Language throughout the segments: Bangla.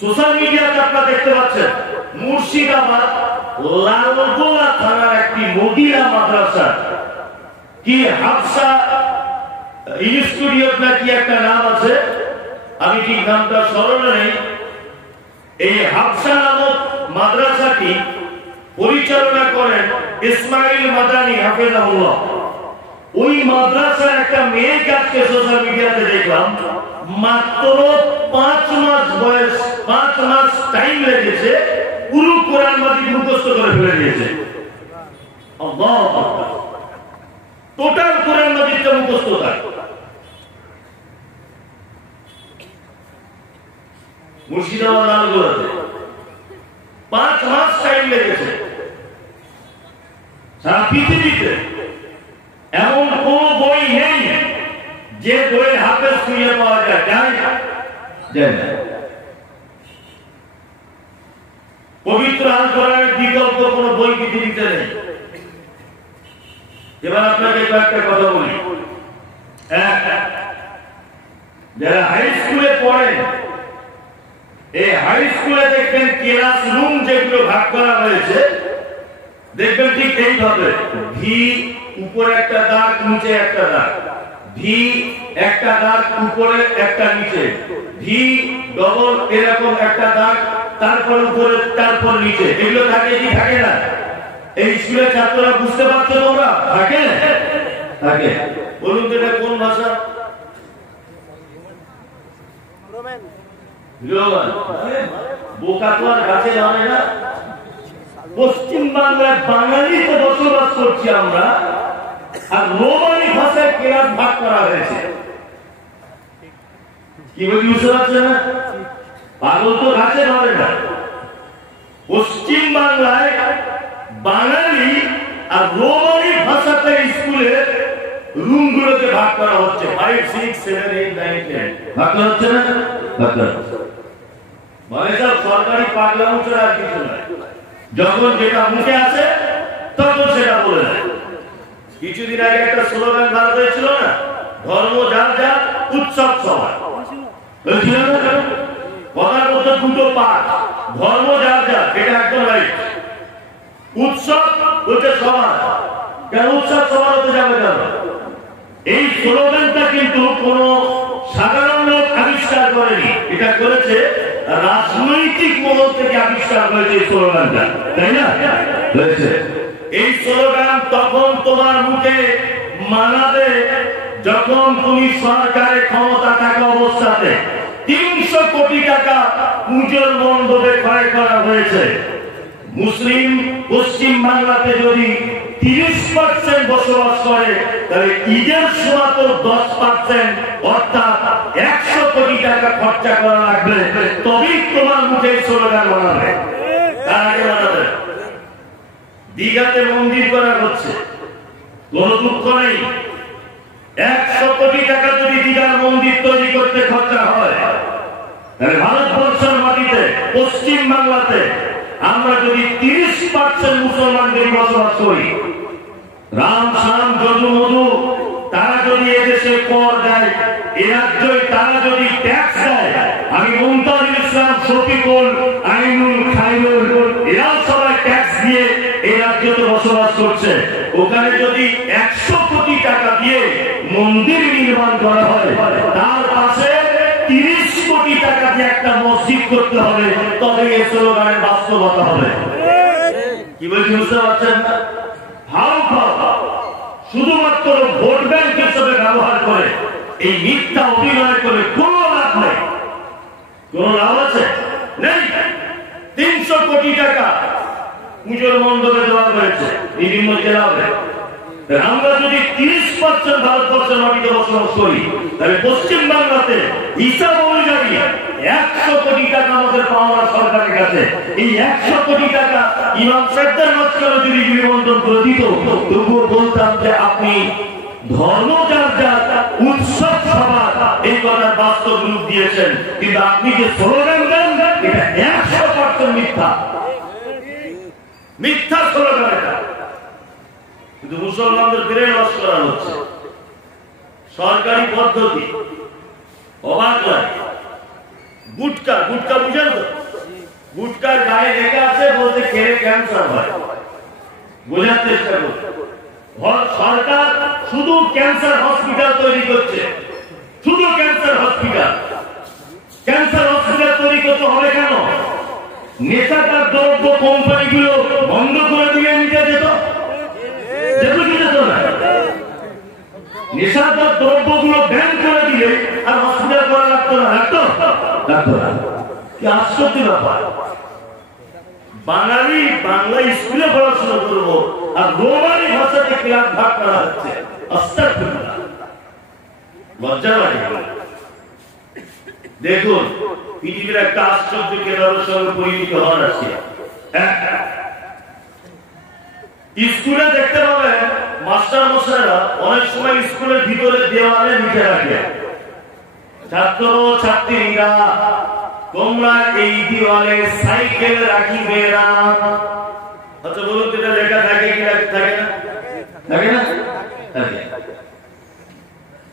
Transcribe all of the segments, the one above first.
সোশ্যাল মিডিয়াতে আপনারা দেখতে পাচ্ছেন মুর্শিদাবাদ লালগোলা থানার একটি মদিনা মাদ্রাসা কি হাফসা ইনস্টিটিউট নাকি একটা নাম আছে, আমি ঠিক নামটা স্মরণে নেই। এই হাফসা নামক মাদ্রাসাটি পরিচালনা করেন ইসমাইল মাদানী হাফেজাহুল্লাহ। ওই মাদ্রাসার একটা মেয়েকে আজকে সোশ্যাল মিডিয়াতে দেখলাম, মাত্র 5 মাস বয়স, 5 মাস টাইম লেগেছে, পুরো কোরআন মাজিদ মুখস্থ করে ফেলে দিয়েছে। আল্লাহু আকবার, টোটাল কোরআন মাজিদটা মুখস্থ তার। মুর্শিদাবাদ লালগোলাতে 5 মাস টাইম লেগেছে। সারা পৃথিবীতে এমন কোন বই নেই যে বই হাফেজ খুঁজে পাওয়া যায়, জানেন? পবিত্র আল কোরআনের বিকল্প কোন বই পৃথিবীতে নেই। এবার আপনাকে একটা কথা বলি, যারা হাই স্কুলে পড়েন, এই হাই স্কুলে দেখবেন ক্লাস রুম যেগুলো ভাগ করা হয়েছে, দেখবেন ঠিক এইভাবে ভি উপরে একটা দাগ, নিচে একটা দাগ, ভি একটা দাগ উপরে একটা নিচে, ভি ডবল এরকম একটা দাগ, তারপর উপরে তারপর নিচে, এগুলো থাকে কি থাকে না? এই স্কুলের ছাত্ররা বুঝতে পারছো তোমরা? থাকে থাকে। বলুন তো এটা কোন ভাষা? বোকা তো আর গাছে নামে না। পশ্চিম বাংলায় বাঙালিতে বসবাস করছি আমরা, আর রোমানি ভাষায় ক্লাস ভাগ করা হয়েছে। কি বলি বুঝতে পারছে না? পাগল তো গাছে ধরে না। পশ্চিম বাংলায় বাঙালি আর রোমানি ভাষাতে স্কুলে রুম গুলোকে ভাগ করা হচ্ছে, 5, 6, 7, 8, 9, 10 ভাগ করা হচ্ছে না? ভাগ করা হচ্ছে। মানে সব সরকারি পাগলামো ছাড়া আর কিছু নয়। যখন যেটা মুখে আসে তখন সেটা বলে দেয়। কিছুদিন আগে একটা স্লোগান বার হয়েছিল না, ধর্ম যার যার, উৎসব সবার। কথার মধ্যে দুটো পাঠ, ধর্ম যার যার, এটা একদম রাইট। উৎসব হচ্ছে সবার, কেন উৎসব সবার হতে যাবে কেন? এই স্লোগানটা কিন্তু কোন সাধারণ লোক আবিষ্কার করেনি, এটা করেছে রাজনৈতিক মহল থেকে আবিষ্কার হয়েছে এই স্লোগানটা, তাই না? হয়েছে। এই স্লোগান তখন তোমার মুখে মানাবে যখন তুমি সরকারের ক্ষমতা থাকা অবস্থাতে 300 কোটি টাকা পুজোর মণ্ডপে ক্রয় করা হয়েছে। মুসলিম পশ্চিম বাংলাতে যদি 30% বসবাস করে, তাহলে ঈদের সময় তো 10%, অর্থাৎ 100 কোটি টাকা খরচা করা লাগবে, তবেই তোমার মুখে স্লোগান বানাবে। তার আগে বানাবে। দীঘাতে মন্দির করা হচ্ছে, কোন দুঃখ নেই। 100 কোটি টাকা যদি দীঘার মন্দির তৈরি করতে খরচা হয়, তাহলে ভারতবর্ষের মাটিতে পশ্চিম বাংলাতে আমরা যদি 30% মুসলমানদের বসবাস করি, রাম শ্যাম যদু মধু তারা যদি এদেশে কর দেয়, এ রাজ্যে তারা যদি ট্যাক্স দেয়, আমি মুমতাজুল ইসলাম, শফিকুল, আইনুল, খাইরুল, এরা সবাই ট্যাক্স দিয়ে এই রাজ্যে বসবাস করছে। ওখানে যদি 100 কোটি টাকা দিয়ে মন্দির নির্মাণ করা হয়, তার পাশে 30 কোটি টাকা দিয়ে একটা মসজিদ করতে হবে, তবে এই স্লোগানের বাস্তবতা হবে। কি বলছি বুঝতে পারছেন না? শুধুমাত্র ভোট ব্যাংক হিসেবে ব্যবহার করে এই মিথ্যা অভিনয় করে কোন লাভ নেই। কোন লাভ আছে? নেই। 300 কোটি টাকা পুজোর মণ্ডপে দেওয়া হয়েছে বিভিন্ন জেলায়। আমরা যদি 30% ভারতবর্ষের মাটিতে বসবাস করি, তাহলে পশ্চিম বাংলাতে হিসাব অনুযায়ী 100 কোটি টাকা আমাদের পাওয়া সরকারের কাছে। এই 100 কোটি টাকা ইমাম সাহেবদের মাঝখানে যদি বিবন্টন করে দিত, তবুও বলতাম যে আপনি ধর্ম যার যার, উৎসব সবার, এই কথার বাস্তব রূপ দিয়েছেন। কিন্তু আপনি যে স্লোগান দেন, এটা 100% মিথ্যা, মিথ্যা স্লোগান এটা। কিন্তু মুসলমানদের ব্রেন ওয়াশ করা হচ্ছে সরকারি পদ্ধতি। অবাক লাগে, গুটকা গুটকা বুঝেন তো? গুটকার গায়ে লেখা আছে বলতে খেলে ক্যান্সার হয়। বোঝার চেষ্টা করছে সরকার শুধু ক্যান্সার হসপিটাল তৈরি করছে, শুধু ক্যান্সার হসপিটাল। ক্যান্সার হসপিটাল তৈরি করতে হবে কেন? নেশাদার দ্রব্য কোম্পানিগুলো বন্ধ করে দিলে নিতে যেত না। নেশাদার দ্রব্যগুলো ব্যান করে দিলে আর হসপিটাল করা লাগতো না। লাগতো না। কি আশ্চর্য ব্যাপার! বাঙালি বাংলা স্কুলে পড়াশোনা করবো আর রোমানি ভাষাতে ক্লাস ভাগ করা হচ্ছে। আস্তাগফিরুল্লাহ, লজ্জা লাগে। দেখুন পৃথিবীর একটা আশ্চর্য কেন্দ্রের সঙ্গে পরিচিত হওয়ার আছে। স্কুলে দেখতে পাবেন মাস্টার মশাইরা অনেক সময় স্কুলের ভিতরে দেওয়ালে লিখে রাখে, ছাত্র ছাত্রীরা তোমরা এই দেওয়ালে সাইকেল রাখিবে না। আচ্ছা বলুন, এটা লেখা থাকে কি থাকে না? থাকে না? থাকে।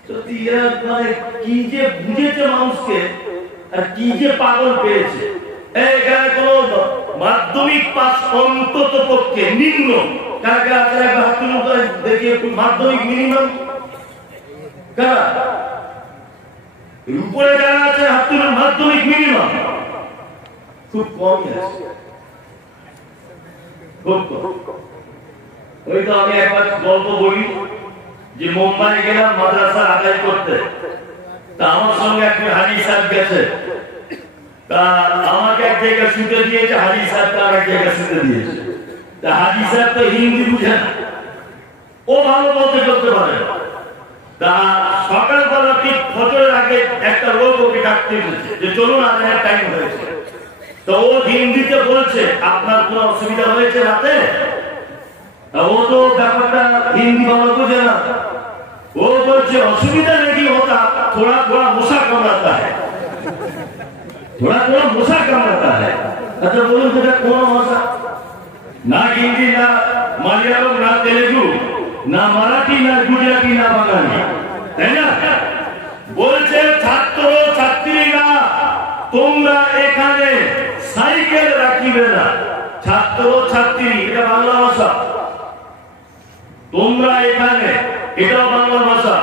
সত্যি এরা মানে কি যে বুঝেছে মানুষকে আর কি যে পাগল পেয়েছে। এখানে কোন মাধ্যমিক পাস অন্তত পক্ষে নিম্ন কারা আছে দেখি একটু মাধ্যমিক মিনিমাম কারা উপরে যারা আছে হাতুর মাধ্যমিক মিনিমাম খুব কমই আছে, খুব কম। ওই তো আমি একবার গল্প বলি যে মুম্বাই গেলাম মাদ্রাসা আদায় করতে, তা আমার সঙ্গে একজন হাজি সাহেব গেছে, তা আমাকে এক জায়গায় শুতে দিয়েছে, হাজি সাহেবকে আর এক জায়গায় শুতে দিয়েছে। তা হাজি সাহেব তো হিন্দি বুঝে না, ও ভালো বলতে করতে পারে। তা সকালবেলা ঠিক ফজরের আগে একটা লোক ওকে ডাকতে এসেছে যে চলুন আজানের টাইম হয়েছে। তো ও হিন্দিতে বলছে আপনার কোনো অসুবিধা হয়েছে রাতে? ও তো ব্যাপারটা হিন্দি ভালো বুঝে না, ও বলছে অসুবিধা नहीं होता, थोड़ा थोड़ा मशा कामड़ाता है, थोड़ा थोड़ा मशा कामड़ाता है। अच्छा बोलूं बेटा कौन भाषा? ना हिंदी, ना मलयालम, ना तेलुगु, ना मराठी, ना गुजराती, ना बांग्ला, है ना? বলছে ছাত্র ছাত্রীরা তোমরা এখানে সাইকেল রাখিবে না। ছাত্র ছাত্রী এটা বাংলা ভাষা, তোমরা এখানে এটাও বাংলা ভাষা,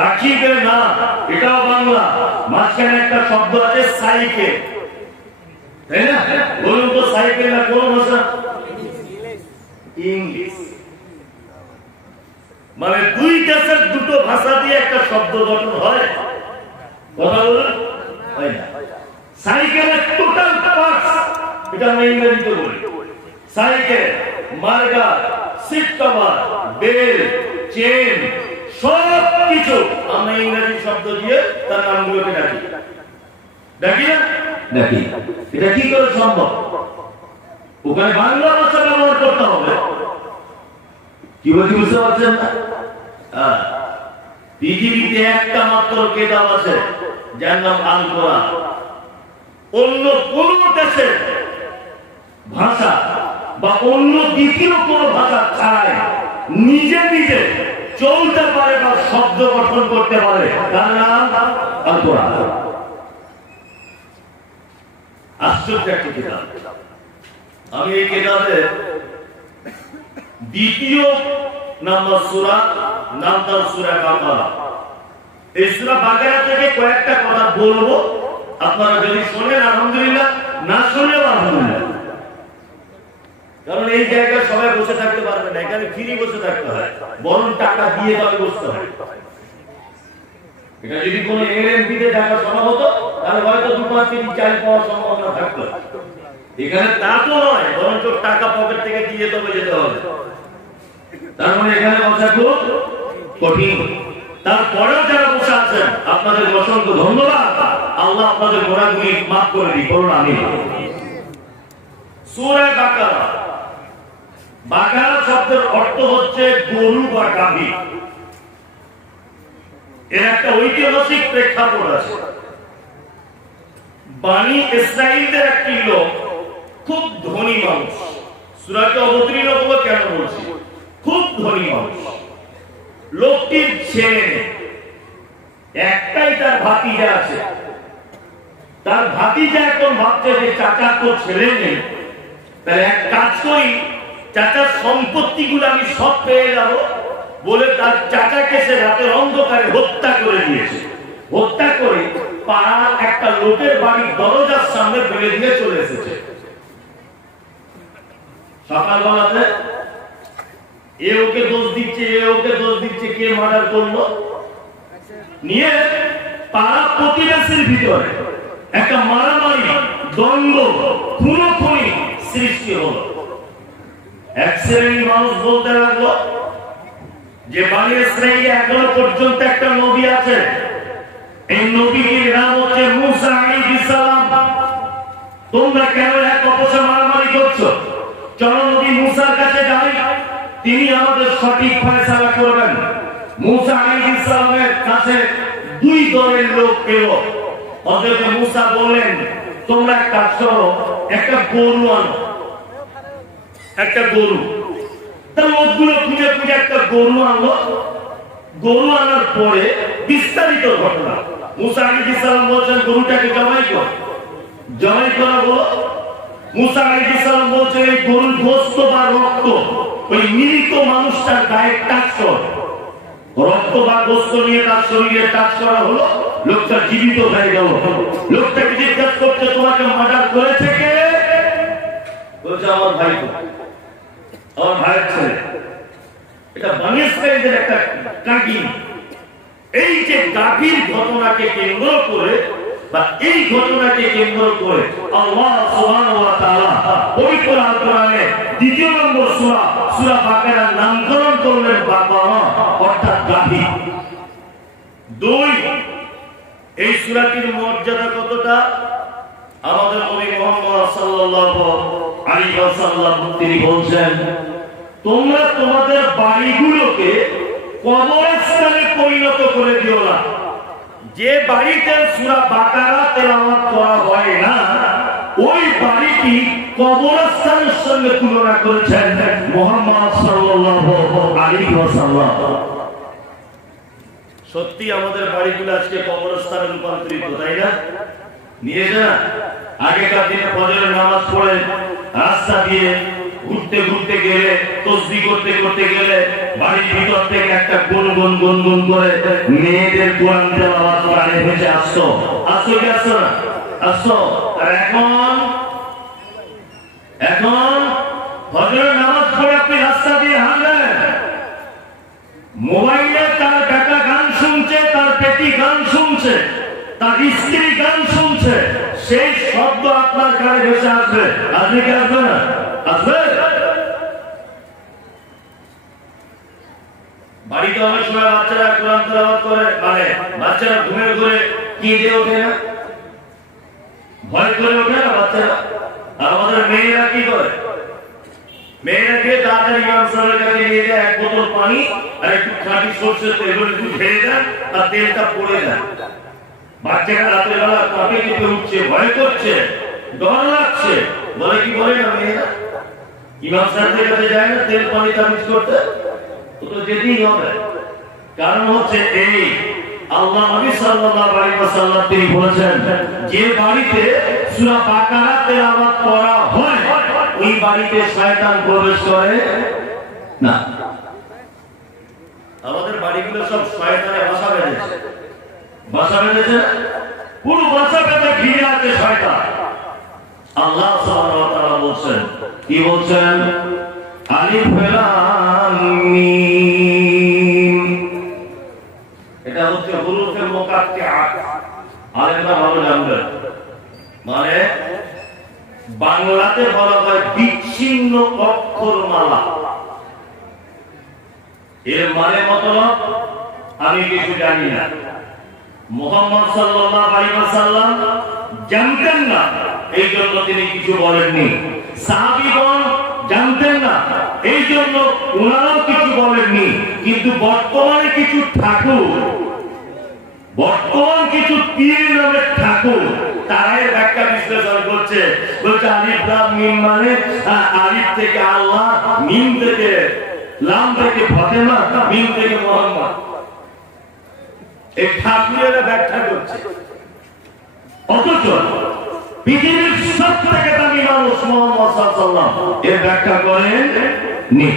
রাখিবে না এটাও বাংলা, মাঝখানে একটা শব্দ আছে সাইকেল, তাই না? বলুন তো সাইকেল না কোন ভাষা? ইংলিশ। মানে দুই দেশের দুটো ভাষা দিয়ে একটা শব্দ গঠন হয়, কথা বলুন হয় না। সাইকেলের টোটাল পার্টস এটা আমরা ইংরেজিতে বলি। সাইকেল, মার্গা, সিট কভার, বেল, চেন সব কিছু আমরা ইংরেজি শব্দ দিয়ে তার নামগুলোকে ডাকি, ডাকি না? ডাকি। এটা কি করে সম্ভব? ওখানে বাংলা ভাষা ব্যবহার করতে হবে। কি বলছি বুঝতে পারছেন না? পৃথিবীতে একটা মাত্র কিতাব আছে যার নাম আল কোরআন। অন্য কোন দেশের ভাষা বা অন্য দ্বিতীয় কোন ভাষা ছাড়াই নিজে নিজে চলতে পারে বা শব্দ গঠন করতে পারে, তার নাম আল কোরআন। আশ্চর্য একটা কিতাব। আমি এই কিতাবের দ্বিতীয় নাম্বার সূরা নাম তার সূরা বাকারা। এই সূরা বাকারা থেকে কয়েকটা কথা বলবো, আপনারা যদি শোনেন আলহামদুলিল্লাহ, না শুনলেও আলহামদুলিল্লাহ। কারণ এই জায়গায় সবাই বসে থাকতে পারবে না, এখানে ফ্রি বসে থাকতে হয়, বরং টাকা দিয়ে তবে বসতে হয়। এটা যদি কোনো এলএমপিতে টাকা সভা হতো তাহলে হয়তো 2-5 কেজি চাল পাওয়ার সম্ভাবনা থাকতো। এখানে তা তো নয়, বরং টাকা পকেট থেকে দিয়ে তবে যেতে হবে। তার মানে এখানে বসা খুব কঠিন। তারপরেও যারা বসে আছেন আপনাদের অসংখ্য ধন্যবাদ। আল্লাহ আপনাদের গোনাহগুলি মাফ করে দিন, বলুন আমিন। সূরা বাকারা, বাকারা শব্দের অর্থ হচ্ছে গরু বা গাভী। এর একটা ঐতিহাসিক প্রেক্ষাপট আছে। বানি ইসরাঈলের একটি লোক, খুব ধনী মানুষ। সূরাকে অবতীর্ণ হলো কেন বলছি? খুব ধনী মানুষ। লোকটির ছেলে একটাই, তার ভাতিজা আছে। তার ভাতিজা এখন ভাবছে যে চাচা তো ছেলে নেই, তাহলে এক কাজ করি, চাচার সম্পত্তি গুলো আমি সব পেয়ে যাব বলে তার চাচাকে সে রাতের অন্ধকারে হত্যা করে দিয়েছে। হত্যা করে পাড়ার একটা লোকের বাড়ির দরজার সামনে ফেলে দিয়ে চলে এসেছে। সকালবেলাতে এ ওকে দোষ দিচ্ছে, এ ওকে দোষ দিচ্ছে, কে মার্ডার করলো নিয়ে পাড়া প্রতিবেশীর ভিতরে একটা মারামারি, দ্বন্দ্ব, খুনোখুনি সৃষ্টি হলো। এক শ্রেণীর মানুষ বলতে লাগলো যে বানি ইসরাঈলে এখনো পর্যন্ত একটা নবী আছে, এই নবীর নাম হচ্ছে মূসা আলাইহিস সালাম। তোমরা কেন এক অপসে মারামারি করছো? চলো নবী মূসার কাছে যাই, তিনি আমাদের সঠিক ফয়সালা করবেন। মূসা আলাইহিস সালামের কাছে দুই দলের লোক এলো। হযরত মূসা বললেন, তোমরা এক কাজ করো, একটা গরু আনো, একটা গরু। তার লোকগুলো খুঁজে খুঁজে একটা গরু আনলো। গরু আনার পরে বিস্তারিত ঘটনা। মূসা আলাইহিস সালাম বলছেন, গরুটাকে জবাই কর। জবাই করা হলো। মূসা আলাইহিস সালাম বলছেন, এই গরুর গোশত বা রক্ত ওই মৃত মানুষটার গায়ে টাচ কর। রক্ত বা গোশত নিয়ে তার শরীরে টাচ করা হলো। লোকটা জীবিত হয়ে গেল। লোকটাকে জিজ্ঞাসা করছে, তোমাকে মার্ডার করেছে কে? বলছে, আমার ভাই, আমার ভাইয়ের ছেলে। এটা বানি ইসরাঈলের একটা কাহিনী। এই যে গাভীর ঘটনাকে কেন্দ্র করে বা এই ঘটনাকে কেন্দ্র করে আল্লাহ সুবহানাহু ওয়া তাআলা পবিত্র আল কোরআনে দ্বিতীয় নম্বর সূরা, সূরা বাকারার নামকরণ করলেন বাকারা, অর্থাৎ গাভী। দুই, এই সূরাটির মর্যাদা কতটা? আমাদের নবী মুহাম্মদ সাল্লাল্লাহু আলাইহি ওয়াসাল্লাম তিনি বলেন, তোমরা তোমাদের বাড়িগুলোকে কবরস্থানে পরিণত করে দিও না। যে বাড়িতে সূরা বাকারা তেলাওয়াত করা হয় না, ওই বাড়িটি কবরস্থানের সঙ্গে তুলনা করেছেন মুহাম্মদ সাল্লাল্লাহু আলাইহি ওয়াসাল্লাম। সত্যি আমাদের বাড়িগুলো আজকে কবরস্থানে রূপান্তরিত, তাই না? নিয়ে যা আগেকার দিনে ফজরের নামাজ পড়ে রাস্তা দিয়ে ঘুরতে ঘুরতে গেলে, তসবিহ করতে করতে গেলে বাড়ির ভিতর থেকে একটা গুনগুন গুনগুন করে মেয়েদের কোরআন তেলাওয়াত কানে ভেসে আসতো। আসতো কি আসতো না? আসতো। আর এখন ফজরের নামাজ পড়ে আপনি রাস্তা দিয়ে হাঁটলেন, মোবাইলে তার বেটা গান শুনছে, তার বেটি গান শুনছে, তার স্ত্রী গান শুনছে, সেই শব্দ আপনার কানে ভেসে আসবে। আপনি কি আসবে না? আসবে। বাড়িতে অনেক সময় বাচ্চারা কোরআন তেলাওয়াত করে, মানে বাচ্চারা ঘুমে ঘুরে কি দিয়ে ওঠে না, ভয় করে ওঠে না বাচ্চারা। আর আমাদের মেয়েরা কি করে? মেয়েরা গিয়ে তাড়াতাড়ি ইমাম সাহেবের কাছে নিয়ে যায়, এক বোতল পানি আর একটু খাঁটি সরষের তেল একটু ঢেলে দেন, আর তেলটা পড়ে যায়। বাচ্চারা রাতের বেলা কাঁপে কেঁপে উঠছে, ভয় করছে, ডর লাগছে, বলে কি বলে না মেয়েরা? ইমাম সাহেবের কাছে যায় না তেল পানি তাবিজ করতে? তো যেতেই হবে। কারণ হচ্ছে এই, আল্লাহ নবী সাল্লাল্লাহু আলাইহি ওয়াসাল্লাম তিনি বলেছেন, যে বাড়িতে সূরা বাকারা তেলাওয়াত করা হয় ওই বাড়িতে শয়তান প্রবেশ করে না। আমাদের বাড়িগুলো সব শয়তানে বাসা বেঁধেছে, বাসা বেঁধেছে, পুরো বাসা বেঁধে ঘিরে আছে শয়তান। আল্লাহ সুবহানাহু ওয়া তাআলা বলেন, কি বলেন? আলিফ লাম মিম, এটা হচ্ছে হুরুফে মুকাত্তিআত। আলেমরা ভালো জানবেন, মানে বাংলাতে বলা হয় বিচ্ছিন্ন অক্ষরমালা। এর মানে মতলব আমি কিছু জানি না। মুহাম্মদ সাল্লাল্লাহু আলাইহি ওয়াসাল্লাম জানতেন না, এই জন্য তিনি কিছু বলেননি। সাহাবীগণ জানতেন না, এই জন্য ওনারাও কিছু বলেননি। কিন্তু বর্তমানে কিছু ঠাকুর, বর্তমান কিছু পীর নামের ঠাকুর, তারাই ব্যাখ্যা বিশ্লেষণ করছে। বলছে আলিফ লাম মিম মানে আলিফ থেকে আল্লাহ, মিম থেকে লাম থেকে ফাতেমা, মিম থেকে মোহাম্মদ। এই ঠাকুরেরা ব্যাখ্যা করছে। অথচ পৃথিবীর সব থেকে দামি মানুষ মুহাম্মদ সাল্লাল্লাহু আলাইহি ওয়াসাল্লাম এর ব্যাখ্যা করেন নি।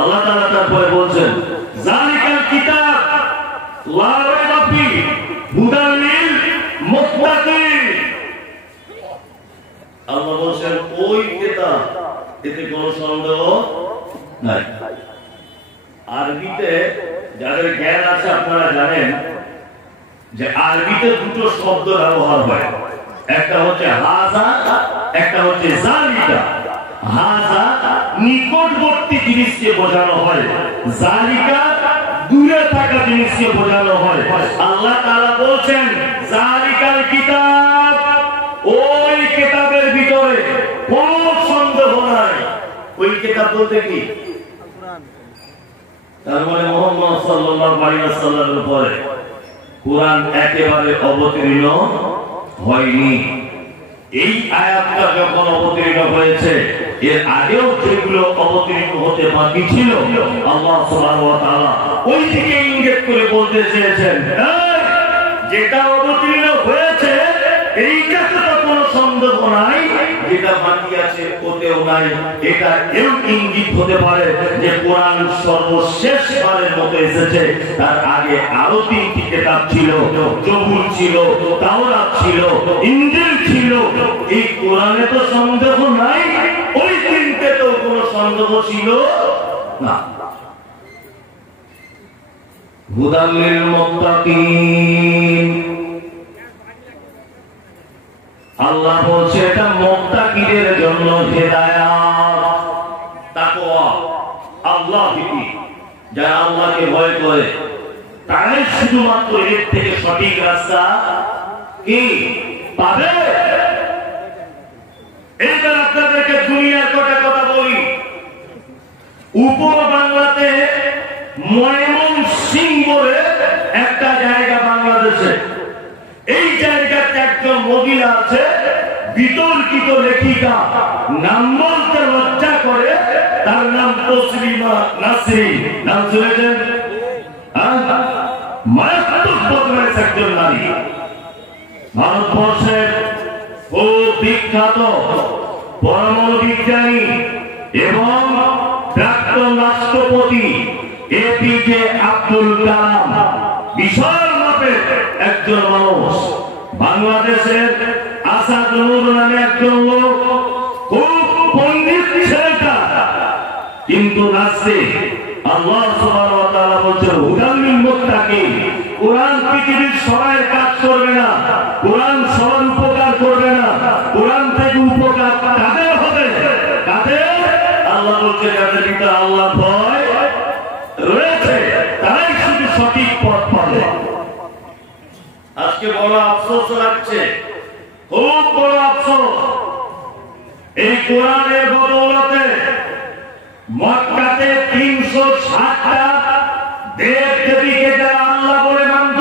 আল্লাহ তাআলা তারপরে বলছেন যালিকাল কিতাব লা রাইবা ফীহি হুদাল লিল মুত্তাকিন। আল্লাহ বলছেন ওই কিতাব, এতে কোনো সন্দেহ নাই। আরবিতে যাদের জ্ঞান আছে আপনারা জানেন যে আরবিতে দুটো শব্দ ব্যবহার হয়, একটা হচ্ছে হাজা, একটা হচ্ছে জালিকা। হাজা নিকটবর্তী জিনিসকে বোঝানো হয়, জালিকা দূরে থাকা জিনিসকে বোঝানো হয়। আল্লাহ তাআলা বলছেন জালিকাল কিতাব, ওই কিতাবের ভিতরে কোনো সন্দেহ নাই। ওই কিতাব বলতে কি? তার মানে মুহাম্মদ সাল্লাল্লাহু আলাইহি ওয়াসাল্লামের উপরে কুরআন একেবারে অবতীর্ণ হয়নি। এই আয়াতটা যখন অবতীর্ণ হয়েছে, এর আগেও যেগুলো অবতীর্ণ হতে বাকি ছিল, আল্লাহ সুবহানাহু ওয়া তাআলা ওই দিকে ইঙ্গিত করে বলতে চেয়েছেন যেটা অবতীর্ণ হয়েছে এইটাতে তো কোনো সন্দেহ নাই, যেটা বাকি আছে ওতেও নাই। এটা এও ইঙ্গিত হতে পারে যে কোরআন সর্বশেষ বারের মতো এসেছে। তার আগে আরো 3টি কিতাব ছিল, জবুর ছিল, তাওরাত ছিল, ইনজিল ছিল। এই কোরআনে তো সন্দেহ নাই, ওই 3টেতেও কোনো সন্দেহ ছিল না। হুদাল লিল মুত্তাকিন, আল্লাহ বলছে এটা মুত্তাকিদের জন্য হেদায়েত, তাকওয়া, আল্লাহ ভীতি। যারা আল্লাহকে ভয় করে তারাই শুধুমাত্র এর থেকে সঠিক রাস্তা কি পাবে। এইবার আপনাদেরকে দুনিয়ার কটা কথা বলি। উপর বাংলাতে ময়মনসিংহ বলে একটা জায়গা বাংলাদেশে, এই জায়গাতে একজন মহিলা আছে, বিতর্কিত লেখিকা, নাম বলতে লজ্জা করে, তার নাম তসলিমা নাসরিন। নাম শুনেছেন? মারাত্মক বদমাইশ একজন নারী, ভারতবর্ষের খুব বিখ্যাত পরমাণু বিজ্ঞানী এবং প্রাক্তন রাষ্ট্রপতি এপিজে আব্দুল কালাম বিশাল মাপের একজন মানুষ। বাংলাদেশের আসাদ নূর নামে একজন লোক, খুব পণ্ডিত ছেলেটা, কিন্তু নাস্তিক। আল্লাহ সুবহানাহু ওয়া তাআলা বলেন হুদাল লিল মুত্তাকিন, কোরআন পৃথিবীর সবার কাজ করবে না, কোরআন সবার উপকার করবে না। কোরআন থেকে উপকার কাদের হবে? কাদের? আল্লাহ বলছেন যাদের ভিতরে আল্লাহ ভয় রয়েছে, তারাই শুধু সঠিক পথ পাবে। আজকে বড় আফসোস লাগছে, খুব বড় আফসোস। এই কোরআনের বদৌলতে মক্কাতে 360টা দেব দেবীকে যারা আল্লাহ বলে মানত,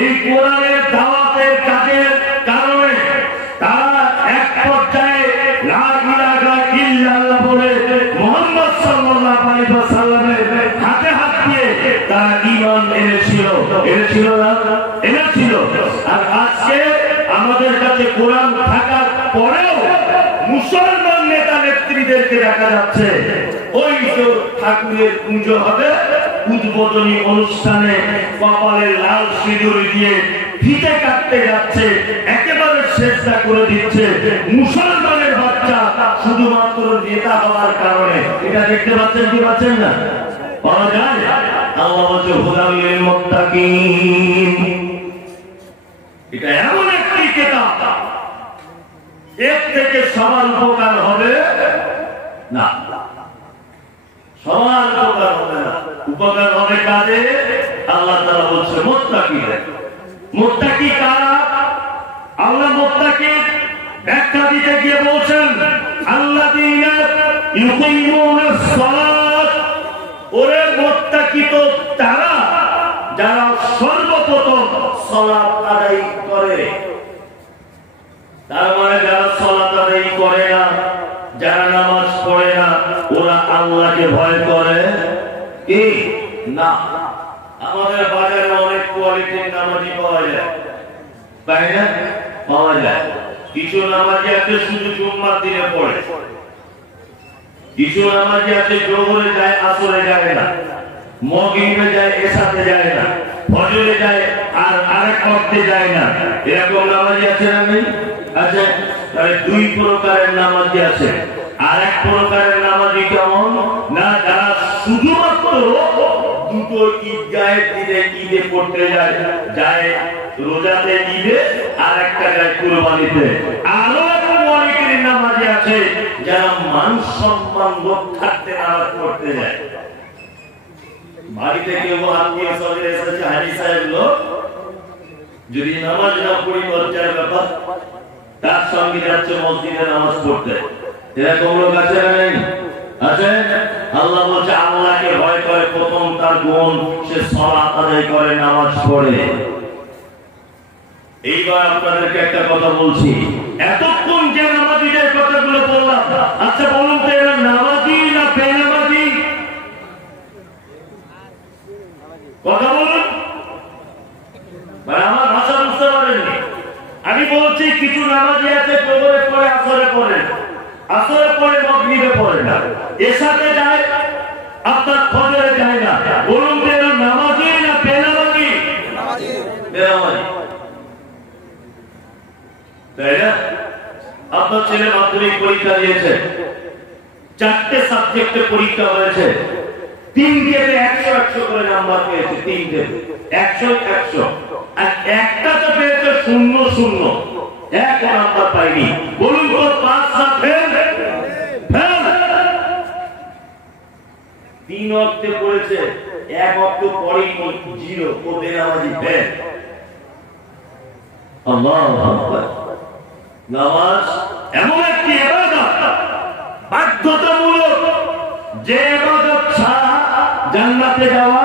এই কোরআনের দাওয়াতের কাজের কারণে তারা এক পর্যায়ে লা ইলাহা ইল্লাল্লাহ বলে মুহাম্মদ সাল্লাল্লাহু আলাইহি ওয়াসাল্লামের হাতে হাত দিয়ে তারা ঈমান এনেছিল না? এনেছিল। আর আজকে আমাদের কাছে কোরআন থাকার পরেও মুসলমান নেতা নেত্রীদেরকে দেখা যাচ্ছে ওই যে ঠাকুরের পুজো হবে, উদ্বোধনী অনুষ্ঠানে কপালে লাল সিঁদুর দিয়ে ফিতে কাটতে যাচ্ছে, একেবারে চেষ্টা করে দিচ্ছে মুসলমানের বাচ্চা শুধুমাত্র নেতা হওয়ার কারণে। এটা দেখতে পাচ্ছেন কি পাচ্ছেন না? পাওয়া যায়। আল্লাহ বলছে হুদাল লিল মুত্তাকিন, এটা এমন একটি কিতাব, এর থেকে সবার উপকার হবে না, সবার উপকার হবে না। উপকার হবে কাজে? আল্লাহ তাআলা বলছে মুত্তাকিদের। মুত্তাকি কারা? আল্লাহ মুত্তাকির ব্যাখ্যা দিতে গিয়ে বলছেন আল্লাযীনা ইউকিমুনাস সালাত, ওরে মুত্তাকি তো তারা যারা সর্বপ্রথম সালাত আদায় করে। তার মানে যারা সালাত আদায় করে না, যারা নামাজ পড়ে না, ওরা আল্লাহকে ভয় করে কি না? আমাদের বাজারে অনেক কোয়ালিটির নামাজি পাওয়া যায়, তাই না? পাওয়া যায়। কিছু নামাজি আছে শুধু জুম্মার দিনে পড়ে, কিছু নামাজি আছে জোহরে যায় আসরে যায় না, মাগরিবে যায় এশাতে যায় না, ফজরে যায় আর আরেক ওয়াক্তে যায় না, এরকম নামাজি আছে না? নেই? আছে। তাহলে দুই প্রকারের নামাজি আছে। আর এক প্রকারের নামাজি কেমন না, যারা শুধুমাত্র দুটো ঈদগাহে ঈদে পড়তে যায়, যায় রোজাতে ঈদে, আর একটা যায় কুরবানিতে। আরো এরকম অনেকের নামাজি আছে যারা মান সম্মান রক্ষার্থে নামাজ পড়তে যায়। বাড়িতে কেউ আত্মীয় স্বজন এসেছে, হাজি সাহেব লোক, যদি নামাজ না পড়ি লজ্জার ব্যাপার, তার সঙ্গে যাচ্ছে মসজিদে নামাজ পড়তে। এরকম লোক আছে না? নেই? আছে। আল্লাহ বলছে আল্লাহকে ভয় করে, প্রথম তার গুণ সে সালাত আদায় করে, নামাজ পড়ে। এইবার আপনাদেরকে একটা কথা বলছি, এতক্ষণ যে নামাজিদের কথাগুলো বললাম, আচ্ছা বলুন তো এরা নামাজি না বেনামাজি? কথা বলুন। আমার ভাষা বুঝতে পারেননি। আমি বলছি কিছু নামাজি আছে জোহরে পড়ে, আসরে পড়ে, আসরে পড়ে মাগরিবে পড়ে না, এশাতে যায় আপনার ফজরে যায় না। বলুন তো এরা নামাজি না বেনামাজি? বেনামাজি। তাই না? আপনার ছেলে মাধ্যমিক পরীক্ষা দিয়েছে, 4টে সাবজেক্টে পরীক্ষা হয়েছে, 3টেতে 100 করে নাম্বার পেয়েছে, 3টে 100 আর একটাতে পেয়েছে 0 এক নাম্বার পাইনি। বলুন তো পাস না ফেল? ফেল। 3 ওয়াক্তে পড়েছে, 1 ওয়াক্ত পরেই 0, ও বেনামাজি ফেল। আল্লাহু আকবার। নামাজ এমন একটি ইবাদত, বাধ্যতামূলক, যে ইবাদত ছাড়া জান্নাতে যাওয়া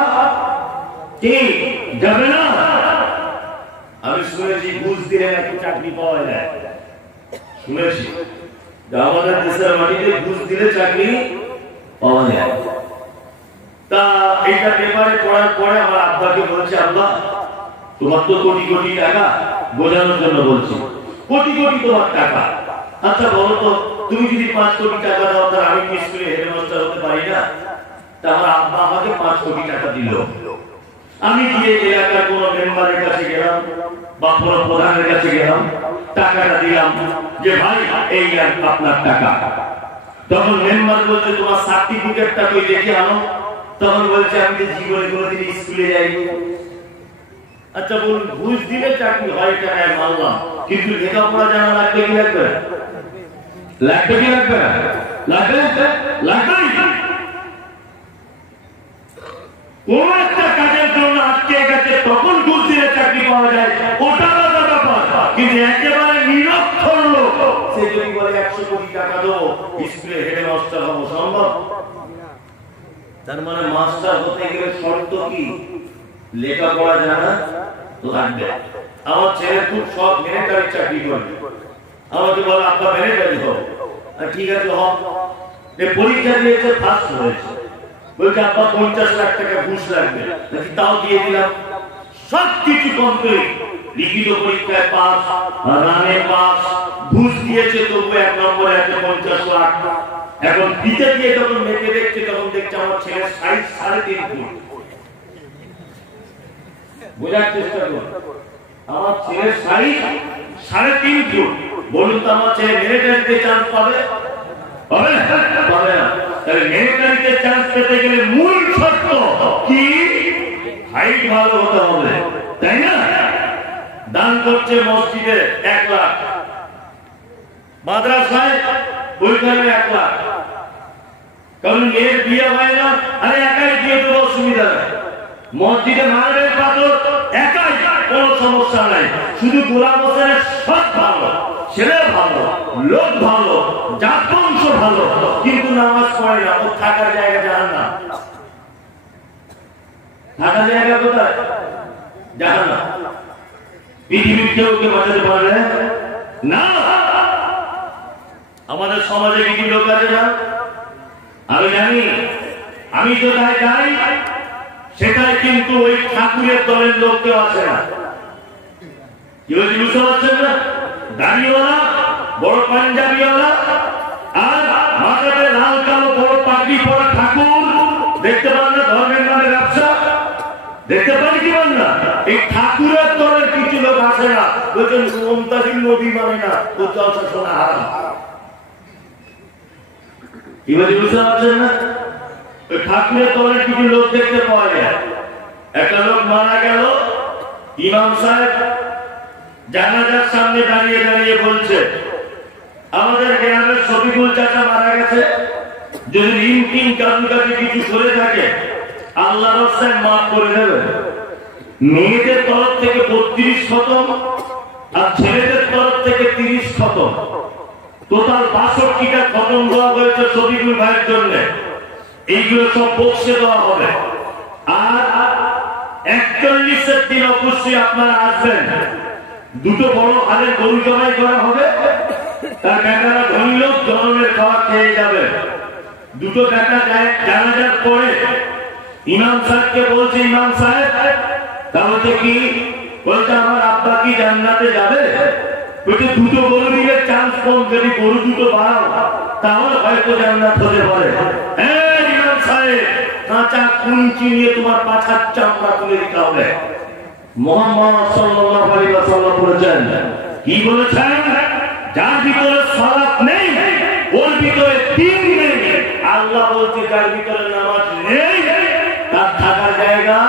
কি যাবে না। আমি শুনেছি ঘুষ দিলে নাকি চাকরি পাওয়া যায়, শুনেছি আমাদের দেশের মাটিতে ঘুষ দিলে চাকরি পাওয়া যায়। তা এইটা পেপারে পড়ার পরে আমার আব্বাকে বলছে, আব্বা তোমার তো কোটি কোটি টাকা, বোঝানোর জন্য বলছি, কোটি কোটি তোমার টাকা, আচ্ছা বলো তো তুমি যদি 5 কোটি টাকা দাও তাহলে আমি কি স্কুলে হেডমাস্টার হতে পারি না? তা আমার আব্বা আমাকে 5 কোটি টাকা দিল। আমি গিয়ে এলাকার কোন মেম্বারের কাছে গেলাম বা কোন প্রধানের কাছে গেলাম, টাকাটা দিলাম যে ভাই এই আপনার টাকা। তখন মেম্বার বলছে তোমার সার্টিফিকেটটা কই দেখে আনো। তখন বলছে আমি তো জীবনে কোনোদিন স্কুলে যাইনি। আচ্ছা বলুন, ঘুষ দিলে চাকরি হয়, টাকায় মানলাম, কিন্তু লেখাপড়া জানা লাগবে কি লাগবে? লাগবে কি লাগবে না? লাগবে, লাগবে। কোন একটা কাজের জন্য আটকে গেছে, তখন ঘুষ দিলে চাকরি পাওয়া যায়, ওটা আলাদা ব্যাপার। কিন্তু একেবারে নিরক্ষর লোক সে যদি বলে 100 কোটি টাকা দেবো স্কুলে হেডমাস্টার হবো, সম্ভব? তার মানে মাস্টার হতে গেলে শর্ত কি? লেখাপড়া জানা লাগবে। আমার ছেলে খুব শখ মিলিটারি চাকরি করবে, আমাকে বলে আব্বা মিলিটারি হবো। ঠিক আছে হোক। পরীক্ষা দিয়েছে, ফার্স্ট হয়েছে, বলছে আব্বা 50 লাখ টাকা ঘুষ লাগবে, নাকি তাও দিয়ে দিলাম। সব কিছু কমপ্লিট, লিখিত পরীক্ষায় পাস, রানে পাস, ঘুষ দিয়েছে তবু 1 নম্বরে আছে 50 লাখ। এখন দিতে গিয়ে যখন মেপে দেখছে, তখন দেখছে আমার ছেলে সাইজ 3.5 ফুট। বোঝার চেষ্টা করুন, আমার ছেলে সাইজ 3.5 ফুট। বলুন তো আমার ছেলে মিলিটারিতে চান্স পাবে? পাবে না, পাবে না। তাহলে মিলিটারিতে চান্স পেতে গেলে মূল শর্ত কি? হাইট ভালো হতে হবে, তাই না? দান করছে মসজিদে 1 লাখ, মাদ্রাসায় ওইখানে 1 লাখ। কারণ এর বিয়ে হয় না, আরে একাই দিয়ে দেবো, অসুবিধা নেই। মসজিদে মানবের পাথর একাই, কোন সমস্যা নাই। শুধু গোলাম হোসেনের সব ভালো, ছেলে ভালো, লোক ভালো, জাত বংশ ভালো, কিন্তু নামাজ পড়ে না। ও থাকার জায়গা জাহান্নাম। থাকার জায়গা কোথায়? জাহান্নাম। পৃথিবীর কেউ কে বাঁচাতে পারবে না। আমাদের সমাজে কি লোক আছে না? আমি জানি, আমি কোথায় যাই সেটাই কিন্তু ওই ঠাকুরের দলের লোক কেউ আছে না। কি বলছি বুঝতে পারছেন না? দাড়িওয়ালা, বড় পাঞ্জাবিওয়ালা, আর মাথাতে লাল কালো বড় পাগড়ি পরা ঠাকুর দেখতে পান না? ধর্মের নামে ব্যবসা দেখতে পান কি পান না? এই ঠাকুরের দলের কিছু লোক আসে না, বলছেন মমতাজুল নবী মানে না, ও জলসা শোনা হারাম। কি বলছি বুঝতে পারছেন না? ওই ঠাকুরের দলের কিছু লোক দেখতে পাওয়া যায়। একটা লোক মারা গেল, ইমাম সাহেব জানাজার সামনে দাঁড়িয়ে দাঁড়িয়ে বলছে, আমাদের গ্রামের শফিকুল চাচা মারা গেছে, যদি ঋণ টিন কারোর কাছে কিছু করে থাকে আল্লাহ রাস্তায় মাফ করে দেবে। মেয়েদের তরফ থেকে 32 শতক আর ছেলেদের তরফ থেকে 30 শতক, টোটাল 62টা খতম দেওয়া হয়েছে শফিকুল ভাইয়ের জন্য। এইগুলো সব বক্সে দেওয়া হবে। আর 41-এর দিন অবশ্যই আপনারা আসবেন। দুটো বড় হালের গরু জবাই করা হবে, তার বেটারা ধনী লোক জনমের খাওয়া খেয়ে যাবে। দুটো বেটা জানাজার পরে ইমাম সাহেবকে বলছে, ইমাম সাহেব তাহলে কি বলছে, আমার আব্বা কি জান্নাতে যাবে? বলছে দুটো গরু দিলে চান্স কম, যদি গরু দুটো বাড়াও তাহলে হয়তো জান্নাত হতে পারে। হ্যাঁ ইমাম সাহেব, কাঁচা কুঞ্চি নিয়ে তোমার পাছার চামড়া তুলে দিতে হবে। মুহাম্মদ সাল্লাল্লাহু আলাইহি ওয়াসাল্লাম বলেছেন, কি বলেছেন? যার ভিতরে সালাত নেই ওর ভিতরে দ্বীন নেই। আল্লাহ বলছে যার ভিতরে নামাজ নেই তার থাকার জায়গা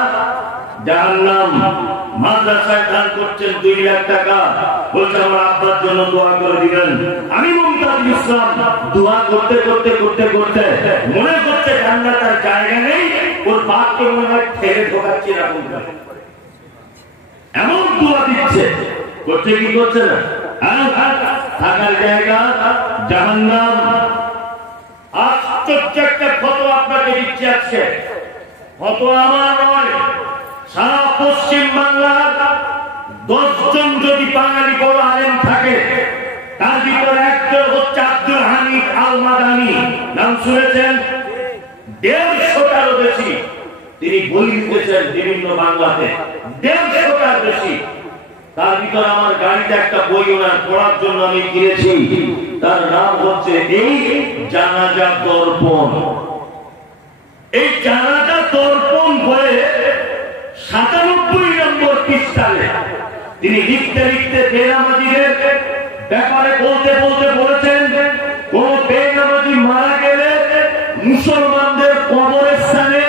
জাহান্নাম। মাদ্রাসায় দান করছেন 2 লাখ টাকা, বলছে আমার আব্বার জন্য দোয়া করে দিবেন। আমি মুমতাজুল ইসলাম দোয়া করতে করতে করতে করতে মনে করছে জান্নাতের জায়গা নেই, ওর বাপকে মনে হয় ঠেলে ঢোকাচ্ছে এরকম এমন দোয়া দিচ্ছে, করছে কি করছে না? থাকার জায়গা জাহান্নাম। আশ্চর্য একটা ফটো আপনাকে দিচ্ছে আজকে। ফটো আমার নয়, সারা পশ্চিম বাংলার 10 জন যদি বাঙালি বড় আলেম থাকে তার ভিতরে একজন হচ্ছে আব্দুল হামিদ আল মাদানী। নাম শুনেছেন? 150টারও বেশি তিনি বই লিখেছেন বিভিন্ন বাংলাতে, 150টার বেশি। তার ভিতরে আমার গাড়িতে একটা বই ওনার পড়ার জন্য আমি কিনেছি, তার নাম হচ্ছে এই জানাজা দর্পণ। এই জানাজা দর্পণ বলে 97 নম্বর পৃষ্ঠায় তিনি লিখতে লিখতে বেনামাজিদের ব্যাপারে বলতে বলতে বলেছেন, কোন বেনামাজি মারা গেলে মুসলমানদের কবরস্থানে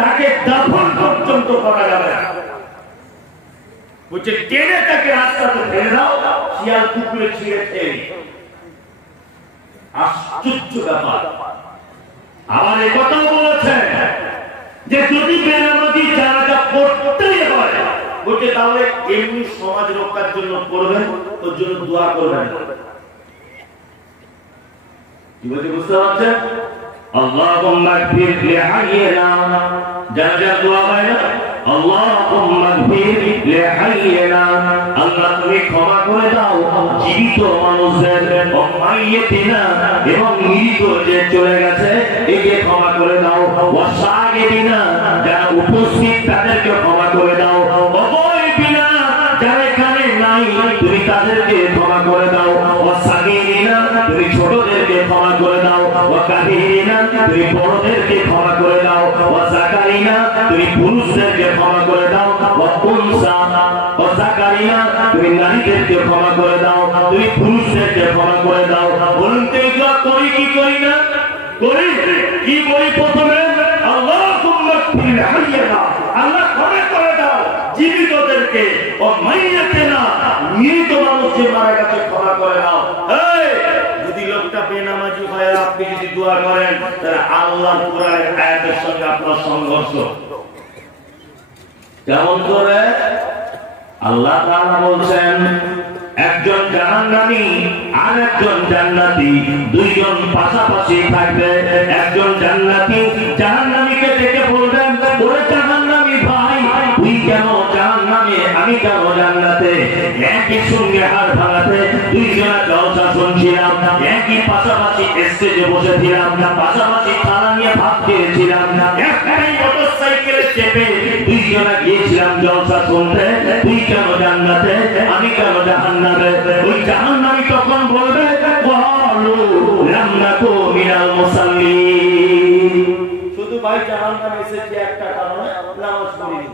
তাকে দাফন পর্যন্ত করা যাবে না। বলছে টেনে তাকে রাস্তাতে ফেলে দাও, শিয়াল কুকুরে ছিঁড়ে খেয়ে। আশ্চর্য ব্যাপার। আবার এই কথাও বলেছেন যে যদি বেনামাজি জানাজা পড়তেই হয়, বলছে তাহলে এমনি সমাজ রক্ষার জন্য করবেন, ওর জন্য দোয়া করবেন। কি বলছে বুঝতে পারছেন? আল্লাহুম্মা গফির লিহাইয়িনা, জানাজা দোয়া হয় না? আল্লাহুম্মা গফির লিহাইয়িনা, আল্লাহ তুমি ক্ষমা করে দাও জীবিত মানুষদের, মাইয়িতিনা এবং মৃত যে চলে গেছে একে ক্ষমা করে দাও, ওয়াসাগিরিনা যারা উপস্থিত তাদেরকে ক্ষমা করে দাও, অবয়বিনা যারা এখানে নাই তুমি তাদেরকে ক্ষমা করে দাও, ওয়াসাগিরিনা তুমি ছোটদেরকে ক্ষমা করে দাও, ওয়াকাবিরিনা তুমি বড়দেরকে ক্ষমা করে দাও, ওয়াসাকারিনা তুমি পুরুষদেরকে ক্ষমা করে দাও, ওয়াকুনসা ওয়াসাকারিনা তুমি নারীদেরকে ক্ষমা করে দাও, তুমি পুরুষদেরকে ক্ষমা করে দাও। বলুন তো এগুলো করি কি করি না? করি। কি বলি প্রথমে? আল্লাহুম্মা গফির লিহাইয়িনা, আল্লাহ ক্ষমা করে দাও জীবিতদেরকে, ও মাইয়াতিনা মৃত মানুষ যে মারা গেছে ক্ষমা করে দাও। এই যদি লোকটা বেনামাজি হয় আপনি যদি দোয়া করেন তাহলে আল্লাহর কোরআনের আয়াতের সঙ্গে আপনার সংঘর্ষ। কেমন করে? আল্লাহ তাআলা বলছেন একজন জাহান্নামী আর একজন জান্নাতি, দুইজন পাশাপাশি থাকবে। একজন জান্নাতি জাহান্নামীকে ডেকে বলবেন, ওরে জাহান্নামী ভাই তুই কেন জাহান্নামে, আমি কেন জান্নাতে? একই সঙ্গে হাত ভাঙাতে দুইজনা জলসা শুনছিলাম, একই পাশাপাশি স্টেজে বসেছিলাম, পাশাপাশি থালা নিয়ে ভাত খেয়েছিলাম, একটাই মোটরসাইকেলে চেপে দুইজনা গিয়েছিলাম জলসা শুনতে। তুই কেন জান্নাতে, আমি কেন লাম নাকু মিনাল মুসাল্লিন। শুধু ভাই জাহান্নামে এসেছে একটা কারণে, নামাজ পড়িনি।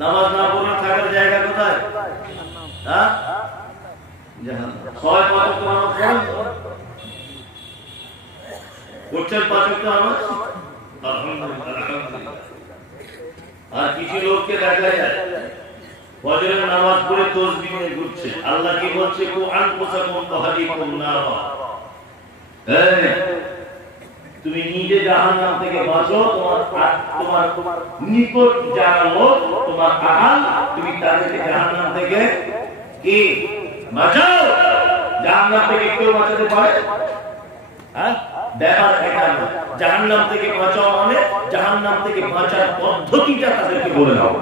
নামাজ না পড়লে থাকার জায়গা কোথায়? হ্যাঁ, জাহান্নাম। 6 পাঁচ ওয়াক্ত নামাজ পড়েন করছেন, 5 ওয়াক্ত নামাজ আলহামদুলিল্লাহ। আর কিছু লোককে দেখা যায় ফজরের নামাজ পড়ে তাসবিহ নিয়ে ঘুরছে। আল্লাহ কি বলছে? কু আনফুসাকুম তাহলিকুন নার। তুমি নিজে জাহান্নাম থেকে বাঁচো, তোমার নিকট যারা লোক, তোমার আহাল, তুমি তাদেরকে জাহান্নাম থেকে কি বাঁচাও। জাহান্নাম থেকে কেউ বাঁচাতে পারে? হ্যাঁ, ব্যাপার এটা না। জাহান্নাম থেকে বাঁচাও মানে জাহান্নাম থেকে বাঁচার পদ্ধতিটা তাদেরকে বলে দাও।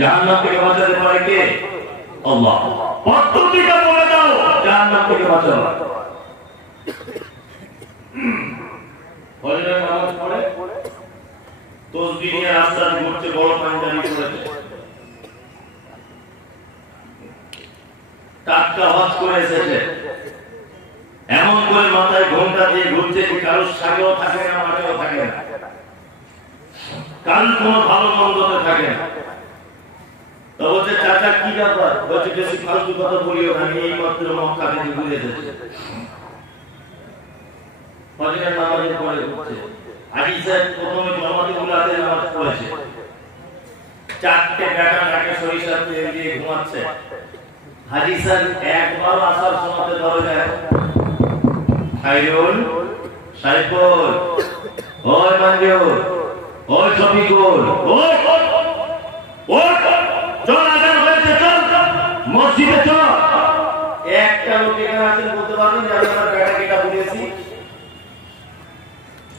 জাহান্নাম থেকে বাঁচাতে পারে কে? আল্লাহ। পদ্ধতিটা বলে দাও জাহান্নাম থেকে বাঁচাও। ফজরের নামাজ পড়ে তাসবিহ নিয়ে রাস্তায় ঘুরছে, বড় পাঞ্জাবি পরেছে, টাটকা হজ করে এসেছে, এমন করে মাথায় ঘোমটা দিয়ে ঘুরছে যে কারোর সাগেও থাকে না, মাঠেও থাকে না, কারোর কোনো ভালো মন্দতে থাকে না। তো বলছে, চাচা কি ব্যাপার? বলছে, বেশি ফালতু কথা বলিও না, এই মাত্র মক্কা থেকে ঘুরে এসেছে। ফজরের নামাজের পরে ঘুরছে। হাজী সাহেব প্রথমে জমাতে গুলাতে নামাজ পড়েছে, 4টে বেটা নাকে সরিষার তেল দিয়ে ঘুমাচ্ছে। হাজী সাহেব একবার আসার সময়তে দরজায়, খাইরুল, সাইফুল, ওই মঞ্জুর, ওই শফিকুল, ওই চল, আজান হয়েছে, চল মসজিদে চল। একটা লোক এখানে আছেন, বলতে পারবেন যে আমি আমার বেটাকে এটা বলেছি?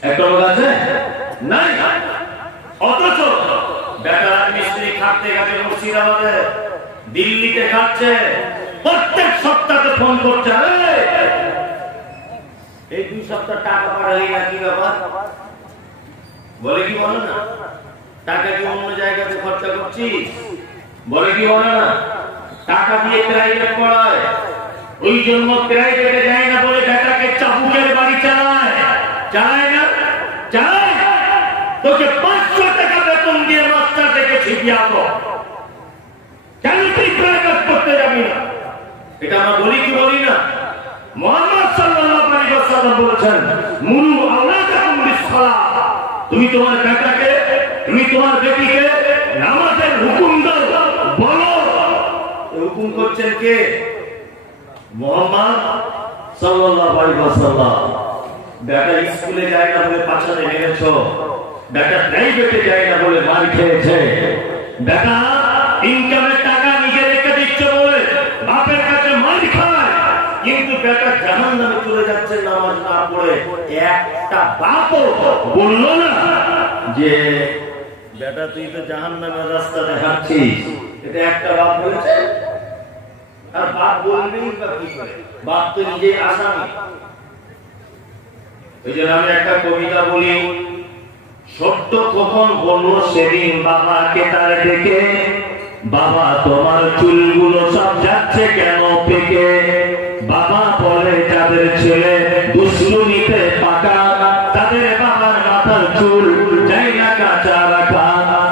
একটা লোক আছে? নাই। অথচ বেটা মিস্ত্রি খাটতে গেছে মুর্শিদাবাদে, দিল্লিতে খাচ্ছে, প্রত্যেক সপ্তাহে ফোন করছে, এই 2 সপ্তাহ টাকা পাঠালি না, কি ব্যাপার? বলে কি বলে না, টাকা কি অন্য জায়গাতে খরচা করছিস? বলে কি বলে না, টাকা দিয়ে প্রাইভেট পড়ায়, ওই জন্য প্রাইভেটে যায় না বলে বেটাকে চাবুকের বাড়ি চালায়। চালায় না? চালায়। তোকে 500 টাকা বেতন দিয়ে মাস্টার থেকে শিখিয়ে আনো, কেন তুই প্রাইভেট করতে যাবি না? এটা আমরা বলি কি বলি না? মুহাম্মদ সাল্লাল্লাহু আলাইহি ওয়াসাল্লাম বলেছেন, মুরু আওলাদাকুম বিসসালাহ। তুমি তোমার বেটাকে, তুমি তোমার বেটিকে নামাজের হুকুম দাও, বলো। হুকুম করছেন কে? মুহাম্মদ সাল্লাল্লাহু আলাইহি ওয়াসাল্লাম। বেটা স্কুলে যায় না বলে পাছাতে মেরেছো, বেটা প্রাইভেটে যায় না বলে মার খেয়েছে, বেটা ইনকামের টাকা নিজে রেখে দিচ্ছ বলে বাপের কাছে মার খায়, কিন্তু বেটা জাহান্নামে চলে যাচ্ছে নামাজ না পড়ে। একটা বাপও বললো না যে বেটা তুই তো জাহান্নামের রাস্তা দেখাচ্ছিস? এটা একটা বাপ বলেছে? আর বাপ বলবেই বা কি করে? বাপ তো নিজেই আসামি। এই জন্য আমি একটা কবিতা বলি, ছোট্ট কখন বললো সেদিন বাবাকে তার ডেকে, বাবা তোমার চুলগুলো সব যাচ্ছে কেন পেকে? বাবা বলে যাদের ছেলে দুষ্টুমিতে পাকা, তাদের বাবার মাথার চুল যায় না কাঁচা রাখা।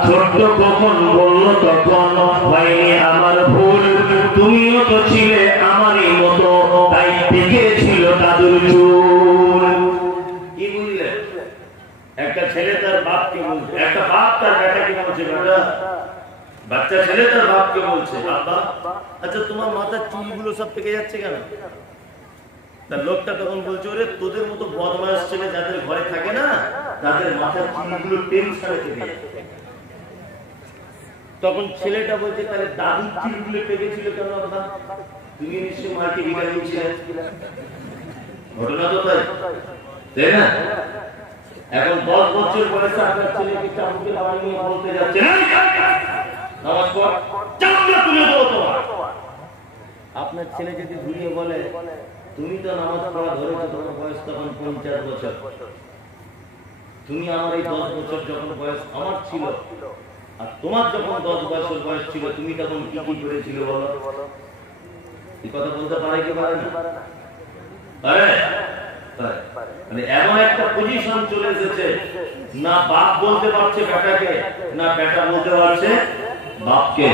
ছোট্ট কখন বললো তখন হয়নি আমার ভুল, তুমিও তো ছিলে আমারই মতো, তাই পেকে ছিল দাদুর চুল। কি বুঝলে? একটা ছেলে তার বাপকে বলছে, একটা বাপ তার বেটাকে বলছে, বেটা, বাচ্চা ছেলে তার বাপকে বলছে, বাবা আচ্ছা তোমার মাথার চুলগুলো সব পেকে যাচ্ছে কেন? তার লোকটা তখন বলছে, ওরে তোদের মতো বদমাস ছেলে যাদের ঘরে থাকে না, তাদের মাথার চুলগুলো টেনশনে পেকে যাচ্ছে। তখন ছেলেটা বলছে, তাহলে দাদুর চুলগুলো পেকেছিল কেন? আপনার তুমি নিশ্চয়ই মাকে ভিটামিন ছিলেন, ঘটনা তো তাই, তাই না? এখন 10 বছর বয়সে আপনার ছেলেকে চাবুকের বাড়ি নিয়ে বলতে যাচ্ছে, নামাজ পড়, চাবুকটা তুলে দেবো তোমার। আপনার ছেলে যদি ঘুরিয়ে বলে, তুমি তো নামাজ পড়া ধরেছো, তোমার বয়স তখন 50 বছর, তুমি আমার এই 10 বছর যখন বয়স আমার ছিল, আর তোমার যখন 10 বছর বয়স ছিল, তুমি তখন কি কি করেছিলে বলো? এই কথা বলতে পারে কি পারে না? মানে এমন একটা পজিশন চলে এসেছে, না বাপ বলতে পারছে বেটাকে, না বেটা বলতে পারছে বাপকে,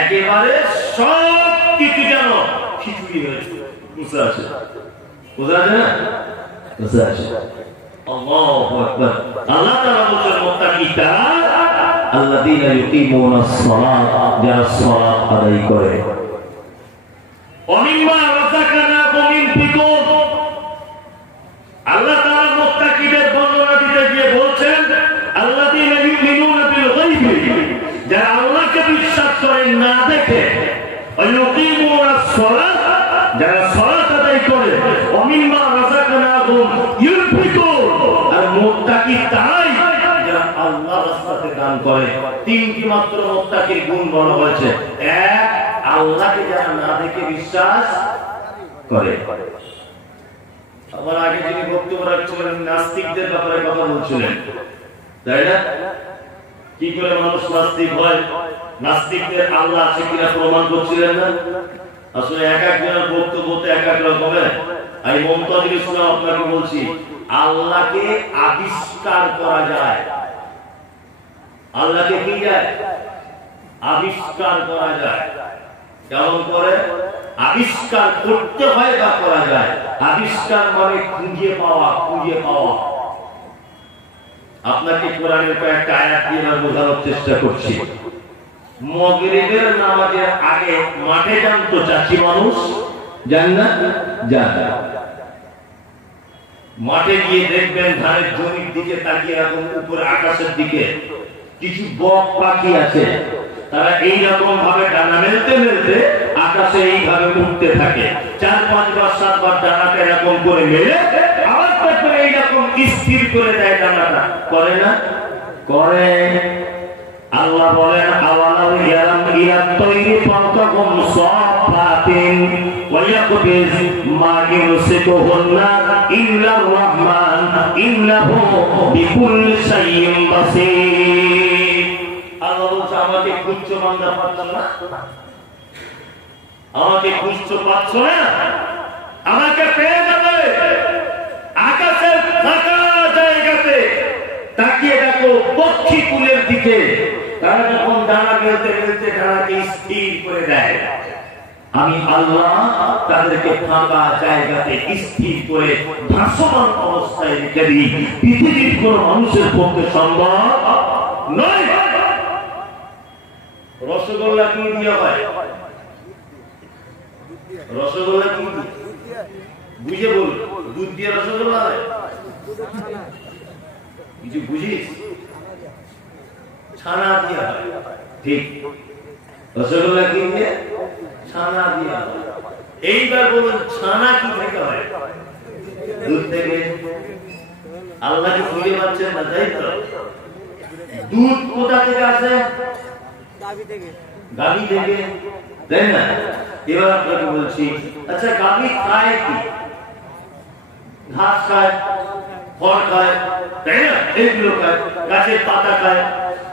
একেবারে সব কিছু যেন খিচুড়ি হয়েছে। বুঝতে আছে, বুঝতে আছে না? বুঝতে আছে। আল্লাহু আকবার। আল্লাহ তাআলা বলেন মুত্তাকিরা আল্লাযীনা ইউকিমুনাস সালাত, যারা সালাত আদায় করে। অমিম্মা রাযাকনাহুম ইনফিকুন। আল্লাহ তাআলা মুত্তাকিদের বর্ণনা দিতে গিয়ে বলছেন আল্লাযীনা ইউমিনুনা বিল গায়বি, যারা আল্লাহকে বিশ্বাস করে না দেখে, ইউকিমুনাস সালাত, যারা সালাত আদায় করে, অমিম্মা রাযাকনাহুম ইনফিকুন। আর মুত্তাকি তারাই যারা আল্লাহর রাস্তাতে দান করে। তিনটি মাত্র মুত্তাকির গুণ বলা হয়েছে। এক, আল্লাহকে যারা না দেখে বিশ্বাস করে। আমার আগে যিনি বক্তব্য রাখছিলেন নাস্তিকদের ব্যাপারে কথা বলছিলেন, তাই না? কি করে মানুষ নাস্তিক হয়, নাস্তিকদের আল্লাহ আছে কিনা প্রমাণ করছিলেন না? আসলে এক একজনের বক্তব্যতে এক এক রকমের। আমি মমতাজুল ইসলাম আপনাকে বলছি, আল্লাহকে আবিষ্কার করা যায়। আল্লাহকে কি যায়? আবিষ্কার করা যায়। কেমন করে? আবিষ্কার করতে হয় বা করা যায়। আবিষ্কার মানে খুঁজে পাওয়া, খুঁজে পাওয়া। আপনাকে কোরআনের কয়েকটা আয়াত দিয়ে আমি বোঝানোর চেষ্টা করছি। মাগরিবের নামাজের আগে মাঠে যান তো চাষি মানুষ, যান না? যান। মাঠে গিয়ে দেখবেন ধানের জমির দিকে তাকিয়ে রাখুন, উপরে আকাশের দিকে কিছু বক পাখি আছে। তারা এইরকম ভাবে ডানা মেলতে মেলতে আকাশে এইভাবে উঠতে থাকে। 4-5 বার 7 বার ডানাটা এরকম করে মেলে আবার তারপরে এইরকম স্থির করে দেয় ডানাটা। করে না? করে। আল্লাহ বলেন আওয়ালাউ ইয়ারাম ইলাত তাইরি ফাওকাহুম সাফাতিন ওয়া ইয়াকবিজ মা ইউসিকুহুন্না ইল্লার রাহমান ইন্নাহু বিকুল্লি শাইইন বাসীর। আল্লাহ বলছে আমাকে খুঁজছো বান্দা, পাচ্ছো না? আমাকে খুঁজছো পাচ্ছো না? আমাকে পেয়ে যাবে। আকাশের ফাঁকা জায়গাতে তাকিয়ে দেখো পক্ষী কুলের দিকে, তারা যখন ডানা মেলতে মেলতে ডানাকে স্থির করে দেয়, আমি আল্লাহ তাদেরকে ফাঁকা জায়গাতে স্থির করে ভাসমান অবস্থায় রেখে দিই। পৃথিবীর কোন মানুষের পক্ষে সম্ভব নয়। রসগোল্লা কি দিয়ে হয়? রসগোল্লা কি বুঝে বল? দুধ দিয়ে রসগোল্লা হয়? কিছু বুঝিস? ছানা দিয়ে হয়। ঠিক। রসগোল্লা কি দিয়ে? ছানা দিয়ে হয়। এইবার বলুন ছানা কি থেকে হয়? দুধ থেকে। আল্লাহকে খুঁজে পাচ্ছেন না, তাই তো? দুধ কোথা থেকে আসে? গাভী থেকে। গাভী থেকে, তাই না? এবার আপনাকে বলছি, আচ্ছা গাভী খায় কি? ঘাস খায়, খড় খায়, তাই না? এগুলো খায়, গাছের পাতা খায়।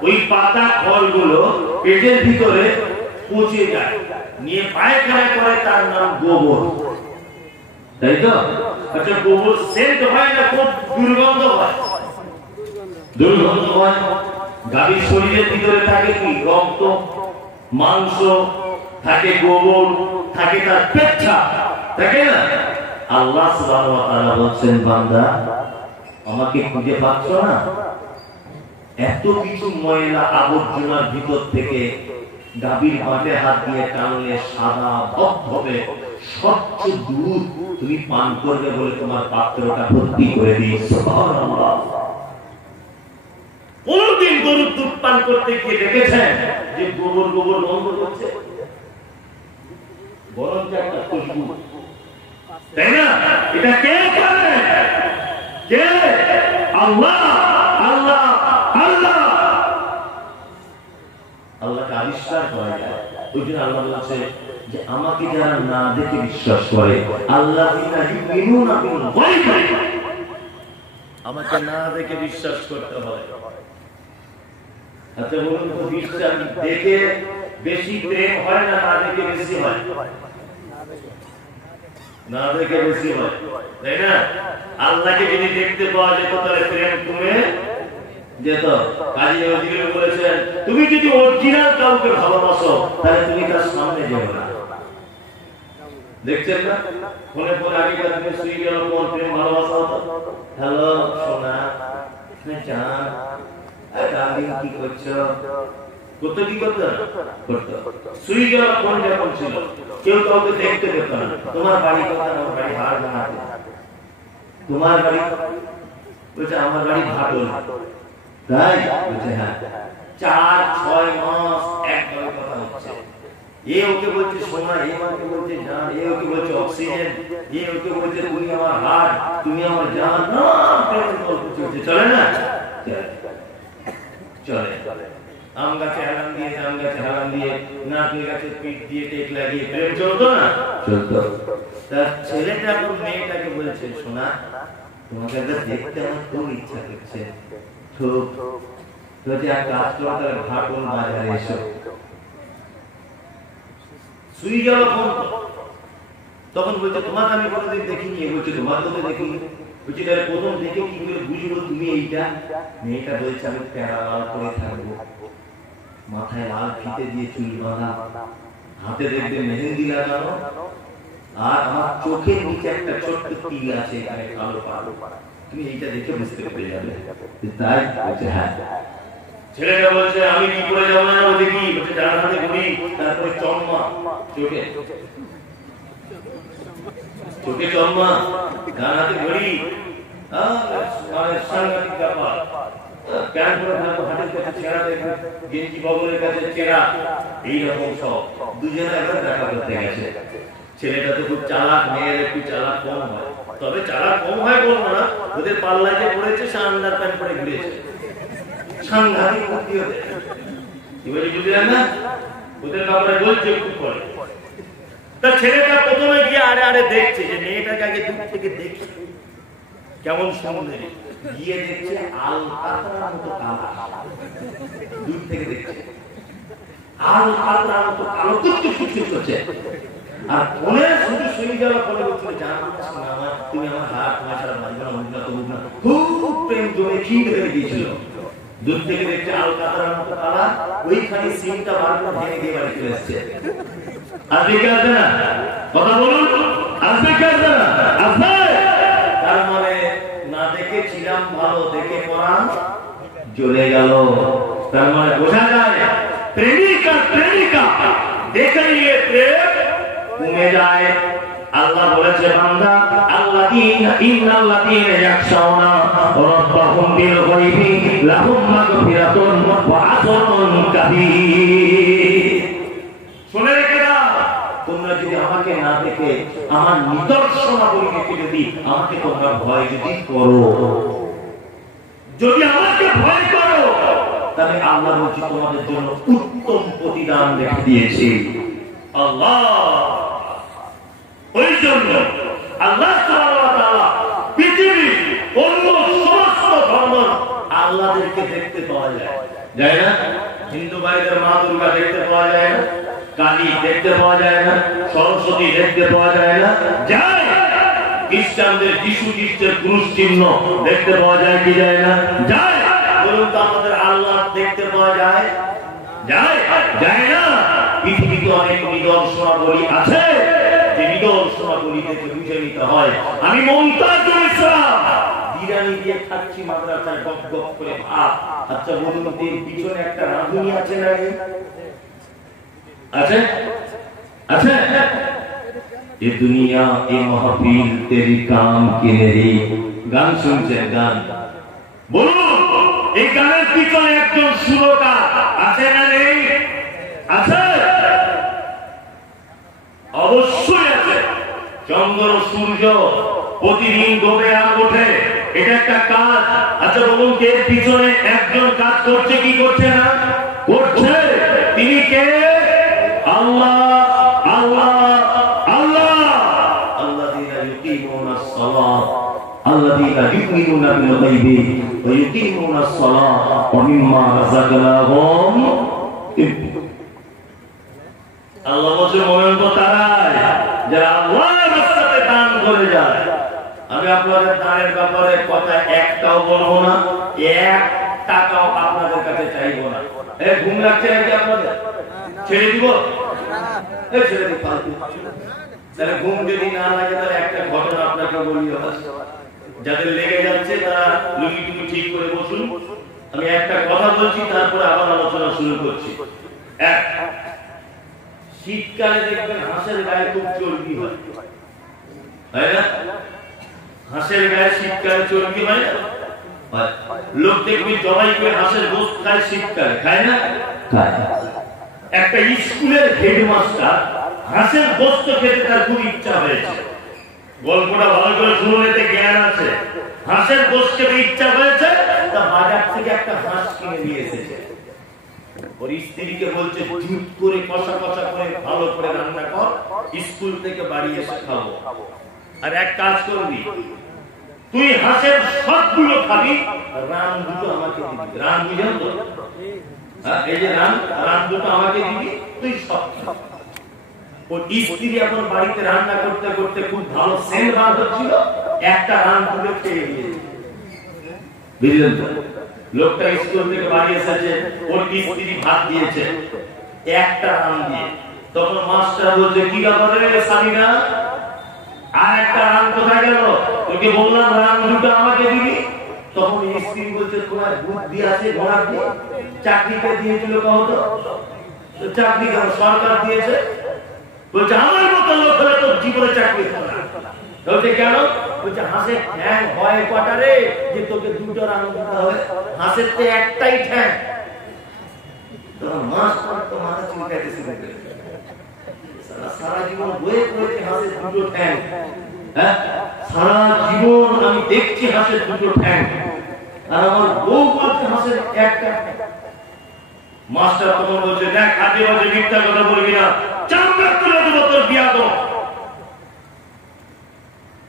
ওই পাতা খড়গুলো পেটের ভিতরে পচে যায়, নিয়ে পায়খানা করে, তার নাম গোবর, তাই তো? আচ্ছা গোবর সেন্ট হয় না, খুব দুর্গন্ধ হয়? দুর্গন্ধ হয়। গাভীর শরীরের ভিতরে থাকে কি? রক্ত, মাংস থাকে, গোবর থাকে, তার পেচ্ছাপ থাকে না? আল্লাহ সুবহানাহু ওয়া তাআলা বলছেন বান্দা আমাকে খুঁজে পাচ্ছ না? এত কিছু ময়লা আবর্জনার ভিতর থেকে গাভীর বাটে হাত দিয়ে টানলে সাদা ধবধবে স্বচ্ছ দুধ তুমি পান করবে বলে তোমার পাত্রটা ভর্তি করে দিই। সুবহানাল্লাহ। কোনদিন গরুর দুধ পান করতে গিয়ে দেখেছেন যে গোবর গোবর গন্ধ করছে? বরং একটা খুশবু, তাই না? এটা কে করে? কে? আল্লাহ। আল্লাহ আল্লাহ আল্লাহকে আবিষ্কার করা যায়। ওই জন্য আল্লাহ বলছে যে আমাকে যারা না দেখে বিশ্বাস করে, আল্লাযীনা ইউমিনুনা বিল গায়বি, আমাকে না দেখে বিশ্বাস করতে হয়। আচ্ছা বলুন তো, বিশ্বাস দেখে বেশি প্রেম হয় না না দেখে বেশি হয়? না দেখে বেশি হয়, তাই না? আল্লাহকে যদি দেখতে পাওয়া যেত তাহলে প্রেম কমে যেত। কাজী নজরুল বলেছেন, তুমি যদি অরিজিনাল কাউকে ভালোবাসো তাহলে তুমি তার সামনে যেও না। দেখছেন না ফোনে ফোনে আগেকার দিনে শুয়ে গেল কোন প্রেম ভালোবাসা হতো, হ্যালো সোনা জান ডার্লিং কি করছো, কত কি করতো শুয়ে গেল কোন যখন ছিল কেউ কাউকে দেখতে পেত না। তোমার বাড়ি কোথায়? আমার বাড়ি হাড় বানাতে। তোমার বাড়ি? বলছে আমার বাড়ি ভাটল। তাই? বলছে হ্যাঁ। 4-6 মাস একভাবে কথা হচ্ছে। এ ওকে বলছে সোনা, এ ওকে বলছে জান, এ ওকে বলছে অক্সিজেন, এ ওকে বলছে তুমি আমার হাড়, তুমি আমার জান। না প্রেমের গল্প চলছে, চলে না? চলে। আম গাছে হেলান দিয়ে, জাম গাছে হেলান দিয়ে, নারকেল গাছে পিঠ দিয়ে টেক লাগিয়ে প্রেম চলতো না? চলতো। তার ছেলেটা এখন মেয়েটাকে বলছে সোনা তোমাকে একবার দেখতে আমার খুব ইচ্ছা করছে। খুব তো যে এক কাজ করো, তাহলে ভাটুন বাজারে এসো। শুয়ে গেল ফোন। তখন বলছে তোমাকে আমি কোনোদিন দেখিনি। বলছে তোমার তো দেখিনি। বলছি তাহলে প্রথম দেখে কি করে বুঝবো তুমি এইটা? মেয়েটা বলছে আমি প্যারা লাল করে থাকবো, মাথায় লাল ফিতে দিয়ে চুল বাঁধা, হাতে দেখবে মেহেন্দি লাগানো, আর আমার চোখের নিচে একটা ছোট্ট তিল আছে এখানে কালো কালো। তুমি এইটা দেখে বুঝতে পেরে যাবে। তাই? বলছে হ্যাঁ। ছেলেটা বলছে আমি কি করে যাবো না দেখি। বলছে যার হাতে ঘড়ি, তারপরে চম্মা চোখে, চোখে চম্মা, ডান হাতে ঘড়ি, সাংঘাতিক ব্যাপার। প্যান্ট পরে থাকবো, হাতের কাছে ছেঁড়া দেখবে, গেঞ্জি বগলের কাছে ছেঁড়া, এইরকম সব। দুজনে একবার দেখা করতে গেছে। ছেলেটা তো খুব চালাক, মেয়ের একটু চালাক কম হয়। তবে চালাক কম হয় বলবো না, ওদের পাল্লায় যে পড়েছে সে আন্ডার প্যান্ট পরে ঘুরেছে। সাংঘাতিক বুদ্ধি ওদের। এবারে বুঝলেন না ওদের ব্যাপারে বলছে একটু পরে। তা ছেলেটা প্রথমে গিয়ে আরে আরে দেখছে যে মেয়েটাকে আগে দূর থেকে দেখছে কেমন সুন্দরী, গিয়ে দেখছে আলকাতরার মতো কালো। দূর থেকে দেখছে আলকাতরার মতো কালো টুকটুক করছে। আর ফোনে শুধু শুয়ে গেল, ফোনে বলছিল জান আমার তুমি আমার হাত তোমার ছাড়া বাঁচবে না, উঠনা তো উঠনা। খুব প্রেম জমে খিদে হয়ে গিয়েছিল। দূর থেকে দেখছে আলকাতরার মতো কালা, ওইখানে সিমটা বার করে ভেঙে দিয়ে বাড়ি চলে এসছে। আসবে কি আসবে না? কথা বলুন, আসবে কি আসবে না? আসবে। তার মানে না দেখেছিলাম ভালো, দেখে পরাণ জ্বলে গেল। তার মানে বোঝা যায় প্রেমিকা প্রেমিকা দেখে নিয়ে প্রেম কমে যায়। আল্লাহ বলেছে বান্দা আল্লাযীনা ইন্নাল্লাযীনা ইয়াখশাউনা রাব্বাহুম বিল গায়বি লাহুম মাগফিরাতুন ওয়া আজরুন কাবীর। শুনে রেখে দাও, তোমরা যদি আমাকে না দেখে আমার নিদর্শনাবলীকে যদি আমাকে তোমরা ভয় যদি করো, যদি আমাকে ভয় করো, তাহলে আল্লাহ বলছে তোমাদের জন্য উত্তম প্রতিদান রেখে দিয়েছি। আল্লাহ ওই জন্য আল্লাহ সুবহানাহু ওয়া তাআলা পৃথিবীর অন্য সমস্ত ধর্ম আল্লাহদেরকে দেখতে পাওয়া যায়, যায় না? হিন্দু ভাইদের মা দুর্গা দেখতে পাওয়া যায় না, কালী দেখতে পাওয়া যায় না, সরস্বতী দেখতে পাওয়া যায় না, যায়। খ্রিস্টানদের যিশু খ্রিস্টের ক্রুশ চিহ্ন দেখতে পাওয়া যায় কি যায় না? যায়। বলুন তো আমাদের আল্লাহ দেখতে পাওয়া যায়? যায়? যায় না। পৃথিবীতে অনেক নিদর্শনাবলী আছে, যে নিদর্শনাবলী থেকে বুঝে নিতে হয় আমি মুমতাজুল ইসলাম বিরিয়ানি দিয়ে খাচ্ছি মাদ্রাসায় গপ গপ করে ভাত। আচ্ছা বলুন তো পিছনে একটা রাঁধুনি আছে না? আছে? আছে? ये दुनिया ये महफिल तेरी काम की नहीं। গান শুনছেন? গান বলুন, এই গানের পিছনে একজন সুরকার আছে না নেই? আছে, অবশ্যই আছে। চন্দ্র সূর্য প্রতিদিন ডোবে আর ওঠে, এটা একটা কাজ। আচ্ছা বলুন এর পিছনে একজন কাজ করছে কি করছে না? করছে। তিনি কে? আল্লাহ। আল্লাহ আল্লাহ আল্লাযীনা ইউকিমুনাস সালাত আল্লাযীনা ইউমিনুনা বিল গায়বি ওয়া ইউকিমুনাস সালাত ওয়া মিম্মা রাযাকনাহুম আল্লাহ বলছে মোমেন তো তারাই যারা আল্লাহর রাস্তাতে দান করে যায়। আমি আপনাদের দানের ব্যাপারে কথা একটাও বলবো না, 1 টাকাও আপনাদের কাছে চাইবো না। ঘুম লাগছে নাকি আপনাদের? ছেড়ে দিব? ছেড়ে দিব। তাহলে ঘুম যদি না লাগে তাহলে একটা ঘটনা আপনাকে বলি। যাদের লেগে যাচ্ছে তারা লুকিটুকু ঠিক করে বসুন। আমি একটা কথা বলছি, তারপরে আবার আলোচনা শুরু করছি। শীতকালে দেখবেন হাঁসের গায়ে খুব চর্বি হয়, তাই না? হাঁসের গায়ে শীতকালে চর্বি হয় না? লোক দেখবি জবাই করে হাঁসের গোশত খায় শীতকালে, খায় না? একটা স্কুলের হেডমাস্টার হাঁসের গোশত খেতে তার খুব ইচ্ছা হয়েছে। গল্পটা ভালো করে শুনুন, এতে জ্ঞান আছে। হাঁসের গোশত খেতে ইচ্ছা হয়েছে, তা বাজার থেকে একটা হাঁস কিনে নিয়ে এসেছে। ওর স্ত্রীকে বলছে জুট করে কষা কষা করে ভালো করে রান্না কর, স্কুল থেকে বাড়ি এসে খাবো। আর এক কাজ করবি, তুই হাঁসের সবগুলো খাবি, রান দুটো আমাকে দিবি। রান বুঝেন তো? এই যে রান দুটো আমাকে দিবি, তুই সব খাবি। ওর স্ত্রী এখন বাড়িতে রান্না করতে করতে খুব ভালো সেন্ট বার হচ্ছিল, একটা রান তুলে খেয়ে দিয়েছে। বুঝলেন তো? লোকটা স্কুল থেকে বাড়ি এসেছে, ওর স্ত্রী ভাত দিয়েছে একটা রান দিয়ে। তখন মাস্টার বলছে, কি ব্যাপার রে সামিনা, আর একটা রান কোথায় গেল? তোকে বললাম রান দুটো আমাকে দিবি। তখন স্ত্রী বলছে, তোমার বুদ্ধি আছে ঘোড়া দিয়ে? চাকরিটা দিয়েছিল কত? চাকরি সরকার দিয়েছে। বলছে আমার মতো লোক হলে তোর জীবনে চাকরি হবে না। বলছে কেন? বলছে হাঁসের ঠ্যাং হয় কটা রে যে তোকে দুটো রান দিতে হবে? হাঁসের তো একটাই ঠ্যাং। সারা জীবন বয়ে পড়েছে হাঁসের দুটো ঠ্যাং। সারা জীবন আমি দেখছি হাঁসের দুটো ঠ্যাং, আর আমার বউ বলছে হাঁসের একটা। মাস্টার তখন বলছে, দেখ আজে বাজে মিথ্যা কথা বলবি না, চামড়া তুলে দেবো তোর বিয়া তো।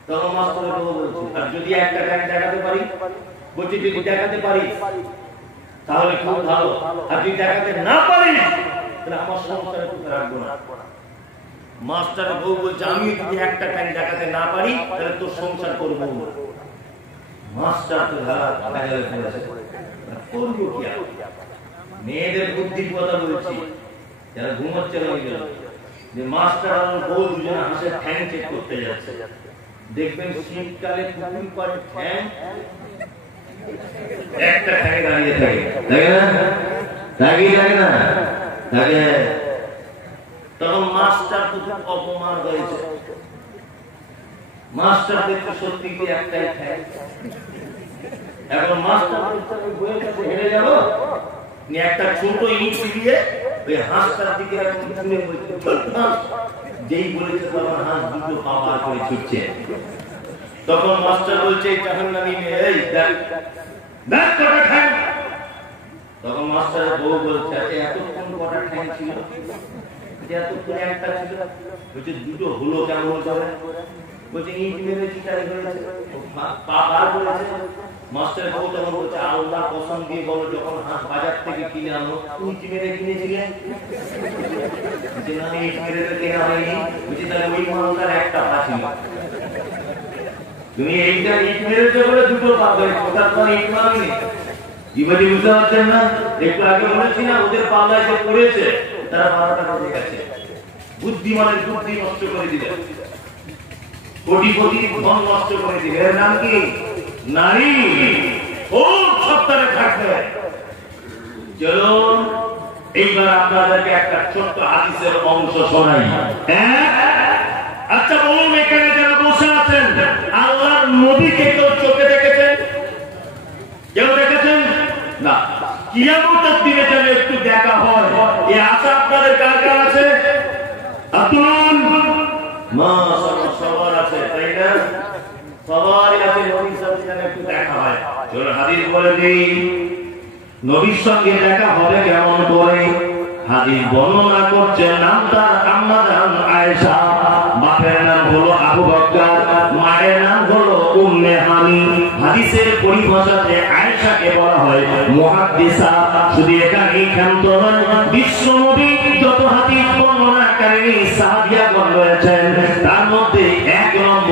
তখন মাস্টারের বউ বলছে, আর যদি একটা ট্যাং দেখাতে পারি? বলছে যদি দেখাতে পারি তাহলে খুব ভালো, আর যদি দেখাতে না পারি তাহলে আমার সংসারে রাখবো না। মাস্টারের বউ বলছে, আমি যদি একটা ট্যাং দেখাতে না পারি তাহলে তোর সংসার করবো। মাস্টার তো করবো কি? মেয়েদের বুদ্ধির কথা বলছি, যারা ঘুমাচ্ছে যে মাস্টার আর বউ দুজনে হাঁসের ঠ্যাং চেক করতে যাচ্ছে। দেখবেন শীতকালে পুকুর পাড়ে ঠ্যাং একটা ঠ্যাঙে দাঁড়িয়ে থাকে, থাকে না? থাকে না? থাকে। তখন মাস্টার তো খুব অপমান হয়েছে। মাস্টার দেখতে সত্যি কি একটাই ঠ্যাং। এখন মাস্টার হেরে গেল, একটা ছোট ইট দিয়ে ওই হাঁসটার দিকে যেই বলেছে তখন হাঁস দুটো পাওয়ার করে ছুটছে। তখন মাস্টার বলছে, তখন মাস্টারের বউ বলছে, এতক্ষণ কটা ঠ্যাং ছিল? এতক্ষণ একটা ছিল। বলছে দুটো হলো কেমন করে? বলছে ইট মেরেছি তাই হয়েছে, পা বার করেছে। মাস্টারের বউ তখন বলছে, আল্লাহ কসম দিয়ে বলো, যখন হাঁস বাজার থেকে কিনে আনো ইট মেরে কিনেছিলেন? ইট মেরে তো কেনা হয়নি। বলছি তাহলে ওই মালটার একটা পা ছিল, তুমি এইটা ইট মেরেছো বলে দুটো পা হয়েছে, ওটার পরে ইট মারনি। কি বলি বুঝতে পারছেন না? একটু আগে বলেছি না, ওদের পাল্লায় যে পড়েছে তারা পাল্লাটা বেঁচে গেছে। বুদ্ধিমানের বুদ্ধি নষ্ট করে দিলে, কোটি ধন নষ্ট করে দিলে। এর নাম কি? নারী। ও সপ্তাহে থাকবে। চলুন এইবার আপনাদেরকে একটা ছোট্ট হাদিসের অংশ শোনাই। আচ্ছা বলুন, এখানে যারা বসে আছেন আল্লাহর নবীকে কেউ চোখে দেখেছেন? কেউ দেখেছেন না? কিয়ামতের দিনে যেন একটু দেখা হয়, এই আশা আপনাদের কার কার আছে? আতুন মাশাআল্লাহ সবার আছে, তাই না? সবারই আছে। নবীর সাথে যেন একটু দেখা হয়। চলো হাদিস বলে দিই, নবীর সঙ্গে দেখা হবে কেমন করে? হাদিস বর্ণনা করছেন, নাম তার আম্মা জান আয়েশা, বাপের নাম হলো আবু বকর, মায়ের নাম হলো উম্মে হানি। হাদিসের পরিভাষাতে আয়েশাকে বলা হয় মুহাদ্দিসা। শুধু এখানেই ক্ষান্ত নয়, বিশ্ব নবী যত হাদিস বর্ণনাকারী সাহাবিয়াগণ রয়েছেন তার মধ্যে 1 নম্বর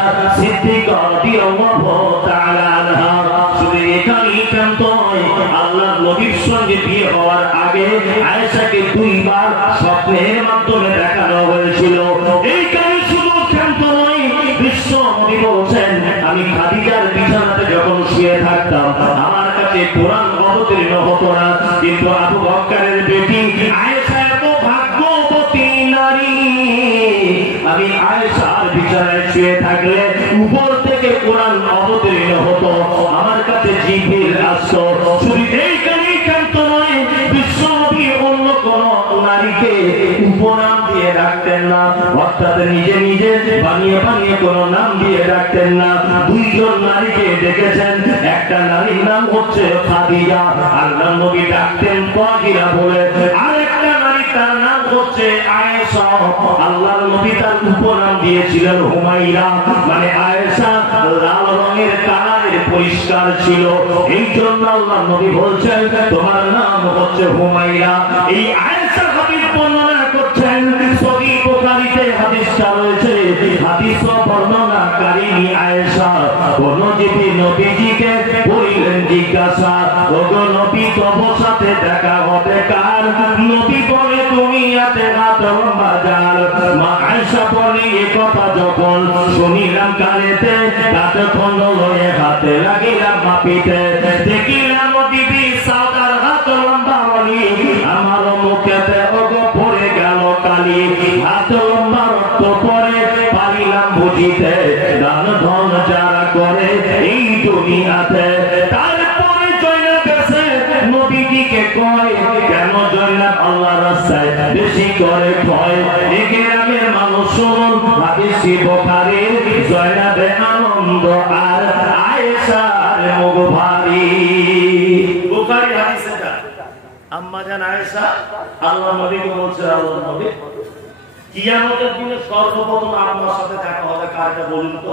আয়েশা সিদ্দিকা রাদিয়াল্লাহু তাআলা আনহা শুধু এখানেই কেন আল্লাহর নবীর সঙ্গে বিয়ে হওয়ার আগে আয়েশাকে দুইবার স্বপ্নের মাধ্যমে দেখানো হয়েছিল। এই কারণে শুধু ক্ষান্ত নয়, বিশ্ব নবী বলছেন আমি খাদিজার বিছানাতে যখন শুয়ে থাকতাম আমার কাছে কোরআন অবতীর্ণ হতো না, কিন্তু আবু বকরের বেটি আয়েশা এত ভাগ্যবতী নারী, আমি আয়েশার বিছানায় শুয়ে থাকলে উপর থেকে কোরআন অবতীর্ণ হতো, আমার কাছে জিবরিল আসতো। শুধু এই কারণেই ক্ষান্ত নয়, বিশ্ব নবী অন্য কোন নারীকে উপনাম দিয়ে ডাকতেন না, অর্থাৎ নিজে নিজে বানিয়ে বানিয়ে কোন নাম দিয়ে ডাকতেন না। দুইজন নারীকে ডেকেছেন, একটা নারীর নাম হচ্ছে খাদিজা, আল্লাহর নবী ডাকতেন তাহিরা বলে, আরেকটা নারী তার নাম হচ্ছে আয়েশা, আল্লাহর নবী তার উপনাম দিয়েছিলেন হুমাইরা, মানে আয়েশা লাল রঙের কালারের পরিষ্কার ছিল, এই জন্য আল্লাহর নবী বলছেন তোমার নাম হচ্ছে হুমাইরা। এই আয়েশা হাদিস বর্ণনা করছেন, সহিহ বুখারীতে হাদিসটা রয়েছে, হাদিস বর্ণনাকারী আয়েশা নবীজিকে বললেন জিজ্ঞাসা, ওগো নবী তোমার সাথে দেখা হবে কার? নবী বলে তুমি হাতে হাত বাজার। মা আয়েশা বলে এই কথা যখন শুনিলাম কানেতে, তাতে খন্ড লয়ে হাতে লাগিলাম মাপিতে, দেখিলাম দিবি সাদার হাত লম্বা বলি, আমার মুখেতে ওগো পড়ে গেল কালি, হাত লম্বা রক্ত পরে পারিলাম বুঝিতে দান ধন যারা করে এই দুনিয়াতে। তারপরে জয়নাব এসে নবীজিকে কয়, কেন জয়নাব আল্লাহ রাস্তায় বেশি করে ভয়? এই গ্রামের মানুষ শুনুন হাদিসে বুখারীর, জয়নাবে আনন্দ আর আয়েশার মুখ ভারী। বুখারী হাদিস এটা, আম্মা জান আয়েশা আল্লাহর নবীকে বলছে, আল্লাহর নবী কিয়ামতের দিনে সর্বপ্রথম আমার সাথে দেখা হবে কারটা বলুন তো?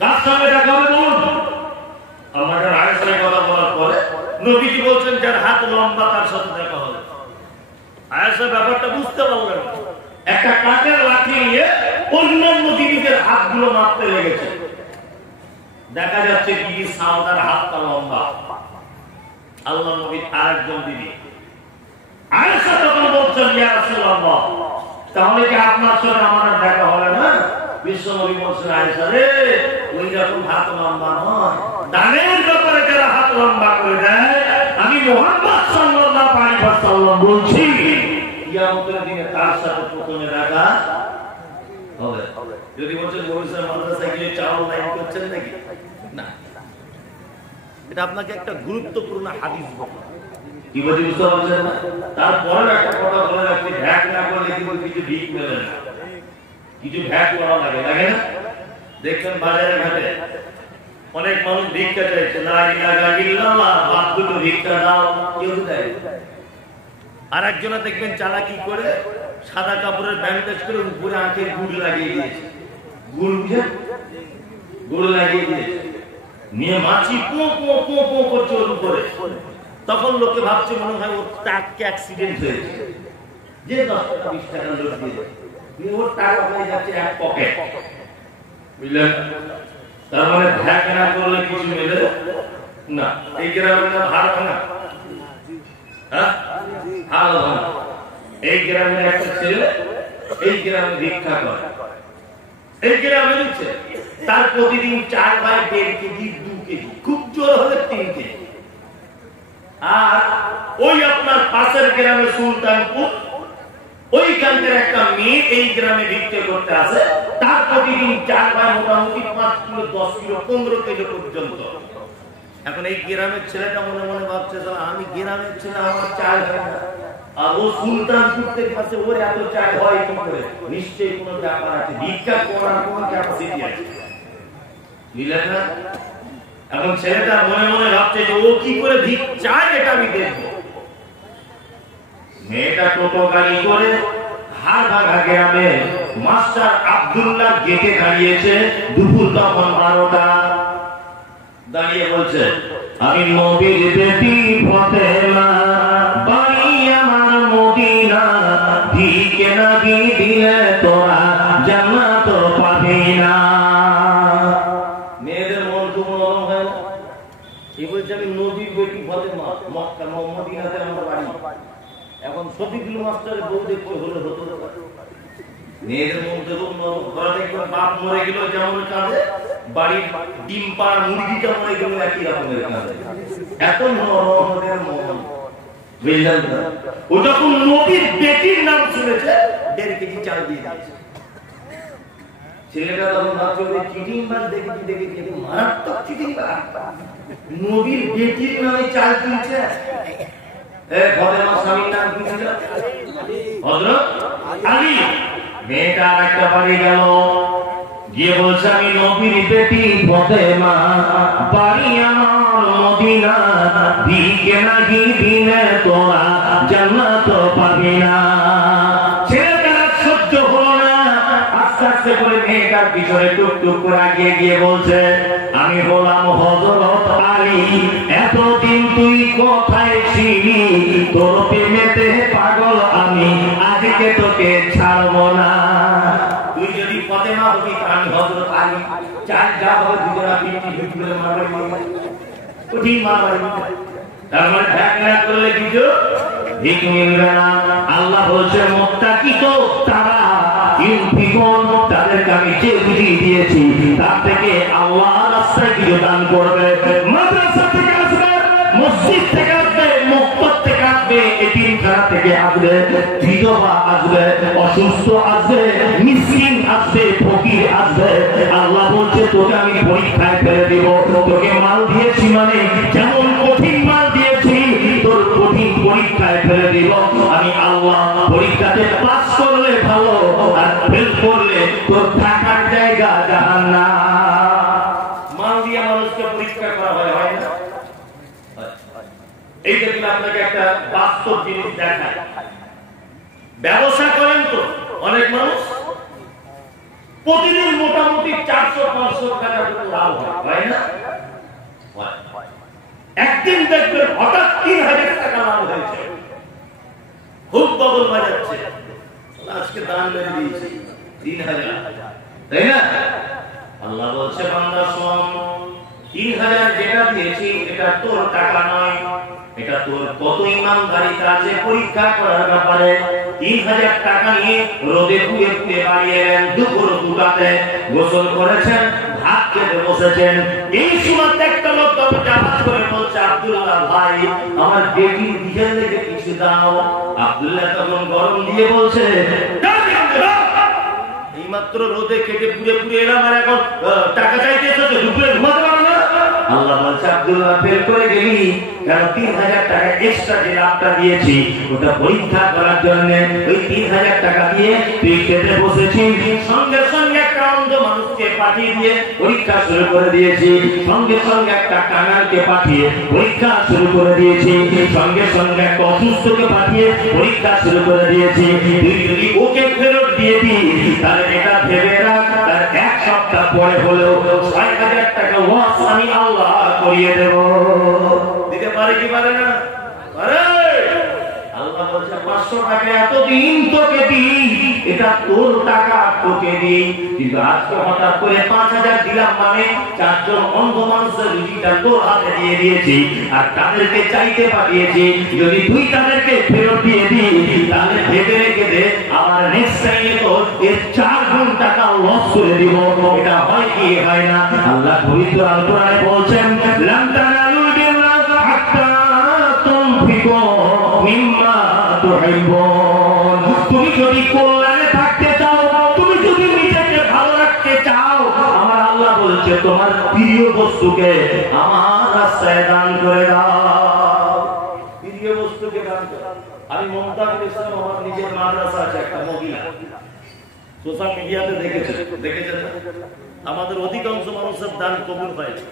কার সঙ্গে দেখা হবে বলুন? আমাদের আয়েশার কথা বলার পরে নবীজি বলছেন যার হাত লম্বা তার সাথে দেখা হবে। আয়েশা ব্যাপারটা বুঝতে পারলেন, একটা কাঠের লাঠি নিয়ে অন্যান্য দিদিদের হাতগুলো মারতে লেগেছে, দেখা যাচ্ছে কি সাউদার হাতটা লম্বা। আল্লাহ নবী আরেকজন দিদি আয়েশা তখন বলছেন, ইয়া রাসূলুল্লাহ তাহলে কি আপনার সাথে আমার দেখা হবে না? বিশ্ব নবী বলছেন, আয়েশা রে ওই রকম হাত লম্বা নয়, দানের ব্যাপারে যারা হাত লম্বা করে দেয়, আমি মুহাম্মদ সাল্লাল্লাহু আলাইহি ওয়াসাল্লাম বলছি কিয়ামতের দিনে তার সাথে প্রথমে দেখা হবে। যদি বলছেন মরিসের মাদ্রাসায় গিয়ে চাওয়াল লাইন করছেন নাকি? না, এটা আপনাকে একটা গুরুত্বপূর্ণ হাদিস বলবো, কি বলি বুঝতে পারছেন না? তারপরে একটা কথা বলে রাখছি, ভ্যাট না করলে কিন্তু কিছু ভিক মেলে না, কিছু ভ্যাট করা লাগে, লাগে না? দেখবেন বাজারে ঘাটে অনেক মানুষ ভিক্ষা চাইছে, লা ইলাহা ইল্লাল্লাহ, বাপ দুটো ভিক্ষা দাও, কেউ দেয়। আর একজনে দেখবেন চালাকি করে সাদা কাপড়ের ব্যান্ডেজ করে উপরে আঁখের গুড় লাগিয়ে দিয়েছে, গুড় বুঝে গুড় লাগিয়ে দিয়েছে, নিয়ে মাছি পো পো পো পো করছে ওর উপরে। তখন লোকে ভাবছে মনে হয় ওর টাককে অ্যাক্সিডেন্ট হয়েছে, যে 10 টাকা 20 টাকা লোক দিয়ে ওর টাকা হয়ে যাচ্ছে এক পকেট, বুঝলেন? তার মানে ভ্যাট না করলে কিছু মেলে না। এই গ্রামের নাম হাড়ভাঙা, হ্যাঁ হাড়ভাঙা। এই গ্রামের একটা ছেলে এই গ্রামে ভিক্ষা করে, এই গ্রামে দিচ্ছে, তার প্রতিদিন 4 ভাই 1.5 কেজি 2 কেজি, খুব জোর হলে 3 কেজি। আর ওই আপনার পাশের গ্রামে সুলতানপুর, ওই গ্রামের একটা মেয়ে এই গ্রামে ভিক্ষা করতে আসে, তার প্রতিদিন 4 ভাই মোটামুটি 5 কিলো 10 কিলো 15 কেজি পর্যন্ত। এখন এই গ্রামের ছেলেটা মনে মনে ভাবছে আমি গ্রামের ছেলে, আমার 4 ভাই না, আর ও সুলতানপুর থেকে আসে, ওর এত 4 হয় কি করে? নিশ্চয়ই কোনো ব্যাপার আছে, ভিক্ষা করার কোনো ক্যাপাসিটি আছে, বুঝলেন না? এখন ছেলেটা মনে মনে ভাবছে যে ও কি করে ভিক চায় এটা আমি দেখবো। মেয়েটা টোটো গাড়ি করে হাড়ভাঙা গ্রামে মাস্টার আব্দুল্লাহ গেটে দাঁড়িয়েছে, দুপুর তখন 12টা, দাঁড়িয়ে বলছে, আমি নবীর বেটি ফাতেমা, বাড়ি আমার মদিনা, ভিকে না এখন শফিকুল মাস্টারের বউ দেখতে হলে হতো মেয়েদের মধ্যে ঘরে দেখবেন বাপ মরে গেল যেমন কাঁদে, বাড়ির ডিম পাড়া মুরগিটা মরে গেল একই রকমের কাঁদে। এত নরমের মন, বুঝলেন না? ও যখন নবীর বেটির নাম শুনেছে 1.5 কেজি চাল দিয়ে দিয়েছে। ছেলেটা তখন ভাবছে চিটিং বাজ দেখেছি মারাত্মক চিটিং বাজ, নবীর বেটির নামে চাল কিনছে। স্বামীর নাম কি ছিল? হযরত আলী। মেয়েটা একটা বাড়ি গেল, গিয়ে বলছে আমি নবীর বেটি ফাতেমা, বাড়ি আমার মদিনা, দিকে নাকি দিনে তোরা জান্নাত পাবি না। ছেলেটা সহ্য হলো না, আস্তে আস্তে করে মেয়েটার পিছনে টুকটুক করে আগিয়ে গিয়ে বলছে আমি হলাম হযরত আলী, এতদিন তুই কোথায় ছিলি? তোর প্রেমেতে পাগল আমি, আজকে তোকে ছাড়বো না। তুই যদি ফাতেমা হবি আমি হযরত আলী, চাল যা হবে দুজনা পিটি পিটি করে মারবে, উঠি মারবে। তার মানে ঢাকনা করলে কিছু ঠিক মিলবে না। আল্লাহ বলছে মুত্তাকি তো তারা ইউনফিকুন, তাদেরকে আমি যে বুঝিয়ে দিয়েছি তার থেকে আল্লাহর রাস্তায় কিছু দান করবে। মাদ্রাসা থেকে আসবে, মসজিদ থেকে আসবে, মক্তব থেকে আসবে, এতিমখানা থেকে আসবে, বিধবা আসবে, অসুস্থ আসবে, মিসকিন আসবে, ফকির আসবে। আল্লাহ বলছে তোকে আমি পরীক্ষায় ফেলে দিব। তোকে মাল দিয়েছি মানে যেমন কঠিন মাল দিয়েছি, তোর কঠিন পরীক্ষায় ফেলে দিব আমি আল্লাহ। পরীক্ষাতে পাস করলে ভালো, আর ফেল করলে তোর থাকার জায়গা জাহান্নাম। মাল দিয়ে মানুষকে পরীক্ষা করা হয় না? এই দেখুন আপনাকে একটা বাস্তব জিনিস দেখায়। ব্যবসা করেন তো অনেক মানুষ, প্রতিদিন মোটামুটি 400-500 টাকা করে লাভ হয় না? একদিন দেখবেন হঠাৎ 3000 টাকা লাভ হয়েছে, খুব বদল বাজাচ্ছে, আজকে দান মেরে দিয়েছি 3000, তাই না? আল্লাহ বলছে বান্দা শোন, 3000 যেটা দিয়েছি এটা তোর টাকা নয়, এটা তোর কত ইমানদারিতা আছে পরীক্ষা করার ব্যাপারে। 3000 টাকা নিয়ে রোদে পুড়ে পুড়ে বাড়ি এলেন, দুপুর দুটাতে গোসল করেছেন, ভাত খেতে বসেছেন। এই সময় একটা লোক জামাত করে বলছে আব্দুল্লাহ ভাই আমার বেটির বিয়ের লেগে কিছু দাও। আব্দুল্লাহ তখন গরম দিয়ে বলছে এইমাত্র রোদে কেটে পুড়ে পুড়ে এলাম, আর এখন টাকা চাইতে এসেছে, দুপুরে ঘুমাতে পারো না? আল্লাহ বলছে আব্দুল্লাহ ফেল করে গেলি, কারণ 3000 টাকা এক্সট্রা যে লাভটা দিয়েছি ওটা পরীক্ষা করার জন্য। ওই 3000 টাকা দিয়ে তুই খেতে বসেছিস, সঙ্গে সঙ্গে একটা অন্ধ মানুষকে পাঠিয়ে দিয়ে পরীক্ষা শুরু করে দিয়েছি, সঙ্গে সঙ্গে একটা কাঙালকে পাঠিয়ে পরীক্ষা শুরু করে দিয়েছি, সঙ্গে সঙ্গে একটা অসুস্থকে পাঠিয়ে পরীক্ষা শুরু করে দিয়েছি। তুই যদি ওকে ফেরত দিয়ে দিস তাহলে এটা ভেবে রাখ, তার 1 সপ্তাহ পরে হলেও 6000 টাকা ওয়াস আমি আল্লাহ করিয়ে দেব। দিতে পারে কি পারে না? পারে। আল্লাহ বলছে 500 টাকা এতদিন তোকে দিই, এটা তোর টাকা তোকে দিই, কিন্তু আজকে হঠাৎ করে 5000 দিলাম মানে 4 জন অন্ধ মানুষের রুজিটা তোর হাতে দিয়ে দিয়েছি, আর তাদেরকে চাইতে পাঠিয়েছি। যদি তুই তাদেরকে ফেরত দিয়ে দিস তাহলে ভেবে রেখে দে আবার নেক্সট টাইমে তো এর 4 গুণ টাকা লস করে দিব। এটা হয় কি হয় না? আল্লাহ পবিত্র আল কোরআনে বলছেন লান তানালুল বিররা হাত্তা তুনফিকু মিম্মা তুহিব্বুন। তুমি যদি কল্যাণে থাকতে চাও, তুমি যদি নিজেকে ভালো রাখতে চাও, আমার আল্লাহ বলছে তোমার প্রিয় বস্তুকে আমার রাস্তায় দান করে দাও। প্রিয় বস্তুকে দান করো। আমি মমতাজুল ইসলাম আমার নিজের মাদ্রাসা আছে একটা মহিলা, সোশ্যাল মিডিয়াতে দেখেছেন আমাদের অধিকাংশ মানুষের দান কবুল হয়েছে।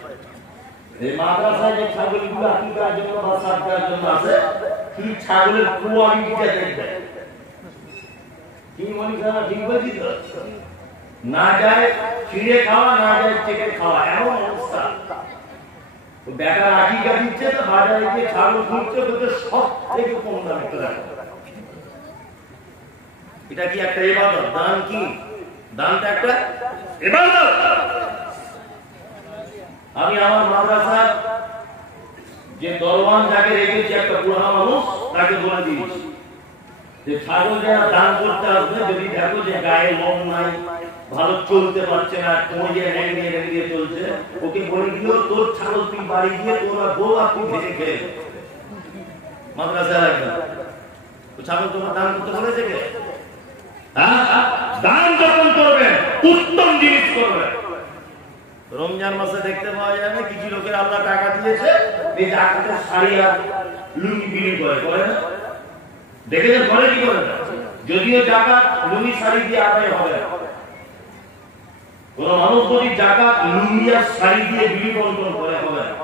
এই মাদ্রাসায় যে ছাগলগুলো আকিকার জন্য বা সাদকার জন্য আছে, শুধু ছাগলের কোয়ালিটিটা দেখবে, কি মনে করা ঠিক বলছি তো? না যায় ছিঁড়ে খাওয়া, না যায় চেটে খাওয়া, এমন অবস্থা। বেটার আকিকা দিচ্ছে তো বাজারে গিয়ে ছাগল খুঁজছে, বলতে সব থেকে কম দামে তো দেখো। এটা কি একটা ইবাদত? দান কি? দানটা একটা ইবাদত। আমি আমার মাদ্রাসার যে দরওয়ান যাকে রেখেছি একটা পুরোনো মানুষ, তাকে বলে দিয়েছি যে ছাগল যারা দান করতে আসবে, যদি দেখো যে গায়ে লোম নাই, ভালো চলতে পারছে না, কোঁজে রেঙিয়ে চলছে, ওকে বলে দিও তোর ছাগল তুই বাড়ি গিয়ে তোরা বউ আপনি ভেজে খেয়ে মাদ্রাসায় রাখবে। ছাগল তোমার দান করতে বলেছে কে? দান যখন করবেন উত্তম জিনিস করবেন। রমজান মাসে দেখতে পাওয়া যায় না কিছু লোকের আল্লাহ টাকা দিয়েছে, এই টাকাতে শাড়ি আর লুঙ্গি বিক্রি করে না? দেখেছেন করে কি করে না? যদিও জাকাত লুঙ্গি শাড়ি দিয়ে আদায় হবে না। কোন মানুষ যদি জাকাত লুঙ্গি আর শাড়ি দিয়ে বিক্রি বন্টন করে হবে না,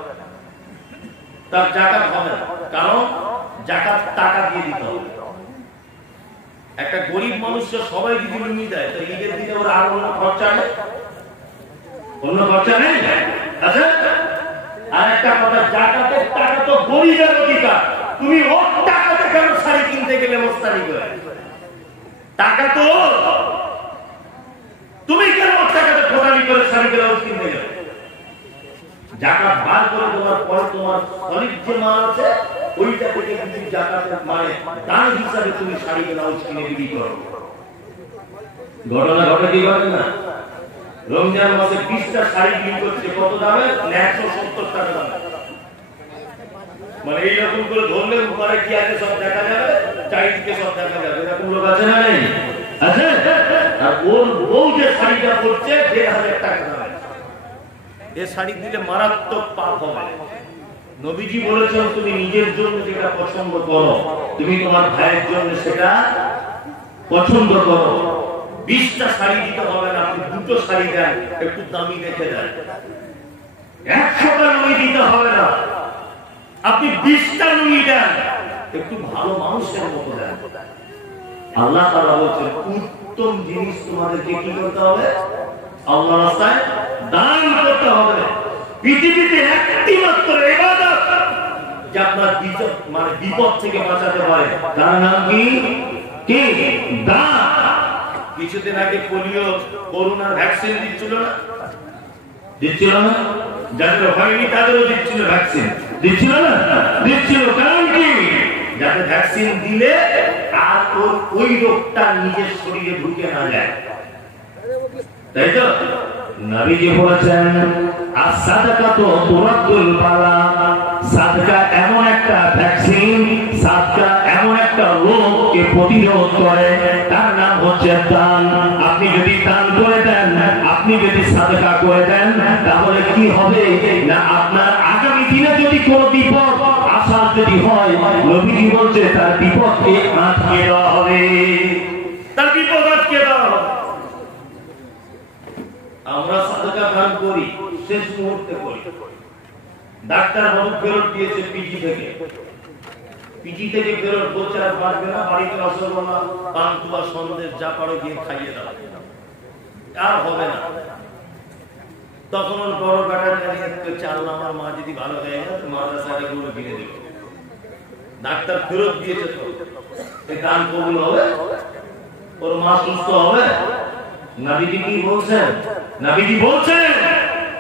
তার জাকাত হবে না, কারণ জাকাত টাকা দিয়ে দিতে হবে। একটা গরিব মানুষকে সবাই যদি লুঙ্গি দেয়, তো ঈদের দিনে ওরা আর অন্য খরচা নেই, অন্য খরচা নেই। আচ্ছা, আর একটা কথা, জাকাতের টাকা তো গরিবের অধিকার। তুমি ওর টাকাতে কেন শাড়ি কিনতে গেলে মোস্তানি করে? টাকা তো তুমি কেন ওর টাকাতে খোদানি করে শাড়ি ব্লাউজ কিনতে গেলে? জাকাত বার করে দেওয়ার পরে তোমার সলিড যে মাল আছে ওইটা থেকে তুমি জাকাতের মানে দান হিসাবে তুমি শাড়ি ব্লাউজ কিনে বিক্রি করো। ঘটনা ঘটে কি ঘটে না? রমজান মাসে 20টা শাড়ি বিক্রি করছে কত দামে? 170 টাকা দামে। মানে এইরকম করে ধরলে উপরে কি আছে সব দেখা যাবে, চারিদিকে সব দেখা যাবে। এরকম লোক আছে না নেই? আছে। আর ওর বউ যে শাড়িটা পরছে 1,500 টাকা দামে, এই শাড়ি দিলে মারাত্মক পাপ হবে। নবীজি বলেছেন তুমি নিজের জন্য যেটা পছন্দ করো, তুমি তোমার ভাইয়ের জন্য সেটা পছন্দ করো। 20টা শাড়ি দিতে হবে না, আপনি 2টো শাড়ি দেন, একটু দামি দেখে দেন। 100টা লুঙ্গি দিতে হবে না, আপনি 20টা লুঙ্গি দেন, একটু ভালো মানুষের মতো দেন। আল্লাহ তাআলা বলেছেন উত্তম জিনিস তোমাদেরকে কি করতে হবে? আল্লাহর রাস্তায় দান করতে হবে। পৃথিবীতে একটি মাত্র ইবাদত যা আপনার বিপদ থেকে বাঁচাতে পারে, তার নাম কি? দান। কিছুদিন আগে পোলিও করোনার ভ্যাকসিন দিচ্ছিল না? যাদের হয়নি তাদেরও দিচ্ছিল ভ্যাকসিন, দিচ্ছিল না? দিচ্ছিল। কারণ কি? যাতে ভ্যাকসিন দিলে আর ওই রোগটা নিজের শরীরে ঢুকে না যায়, তাই তো? নবীজি বলেছেন as-সাদাকাতু তুরাদ্দুল বালা, সাদকা এমন একটা ভ্যাকসিন, সাদকা এমন একটা রোগকে প্রতিরোধ করে, তার নাম হচ্ছে দান। আপনি যদি দান করে দেন, আপনি যদি সাদকা করে দেন, তাহলে কি হবে না আপনার আগামী দিনে যদি কোনো বিপদ আসা যদি হয়, নবীজি বলছে তার বিপদকে আটকে দেওয়া হবে, তার বিপদ আটকে দেওয়া হবে। আমরা সাদকা দান করি শেষ মুহূর্তে করি। ডাক্তার বাবু ফেরত দিয়েছে পিজি থেকে ফেরত বলছে আর পারবে না, বাড়িতে রসগোল্লা পান্তুয়া সন্দেশ যা পারো গিয়ে খাইয়ে দাও, আর হবে না। তখন ওর বড় বেটা জানিয়ে আল্লাহ আমার মা যদি ভালো হয়ে যায় মাদ্রাসায় গরু কিনে দেবে। ডাক্তার ফেরত দিয়েছে, তো দান কবুল হবে, ওর মা সুস্থ হবে। নবীজি কি বলছেন? নবীজি বলছেন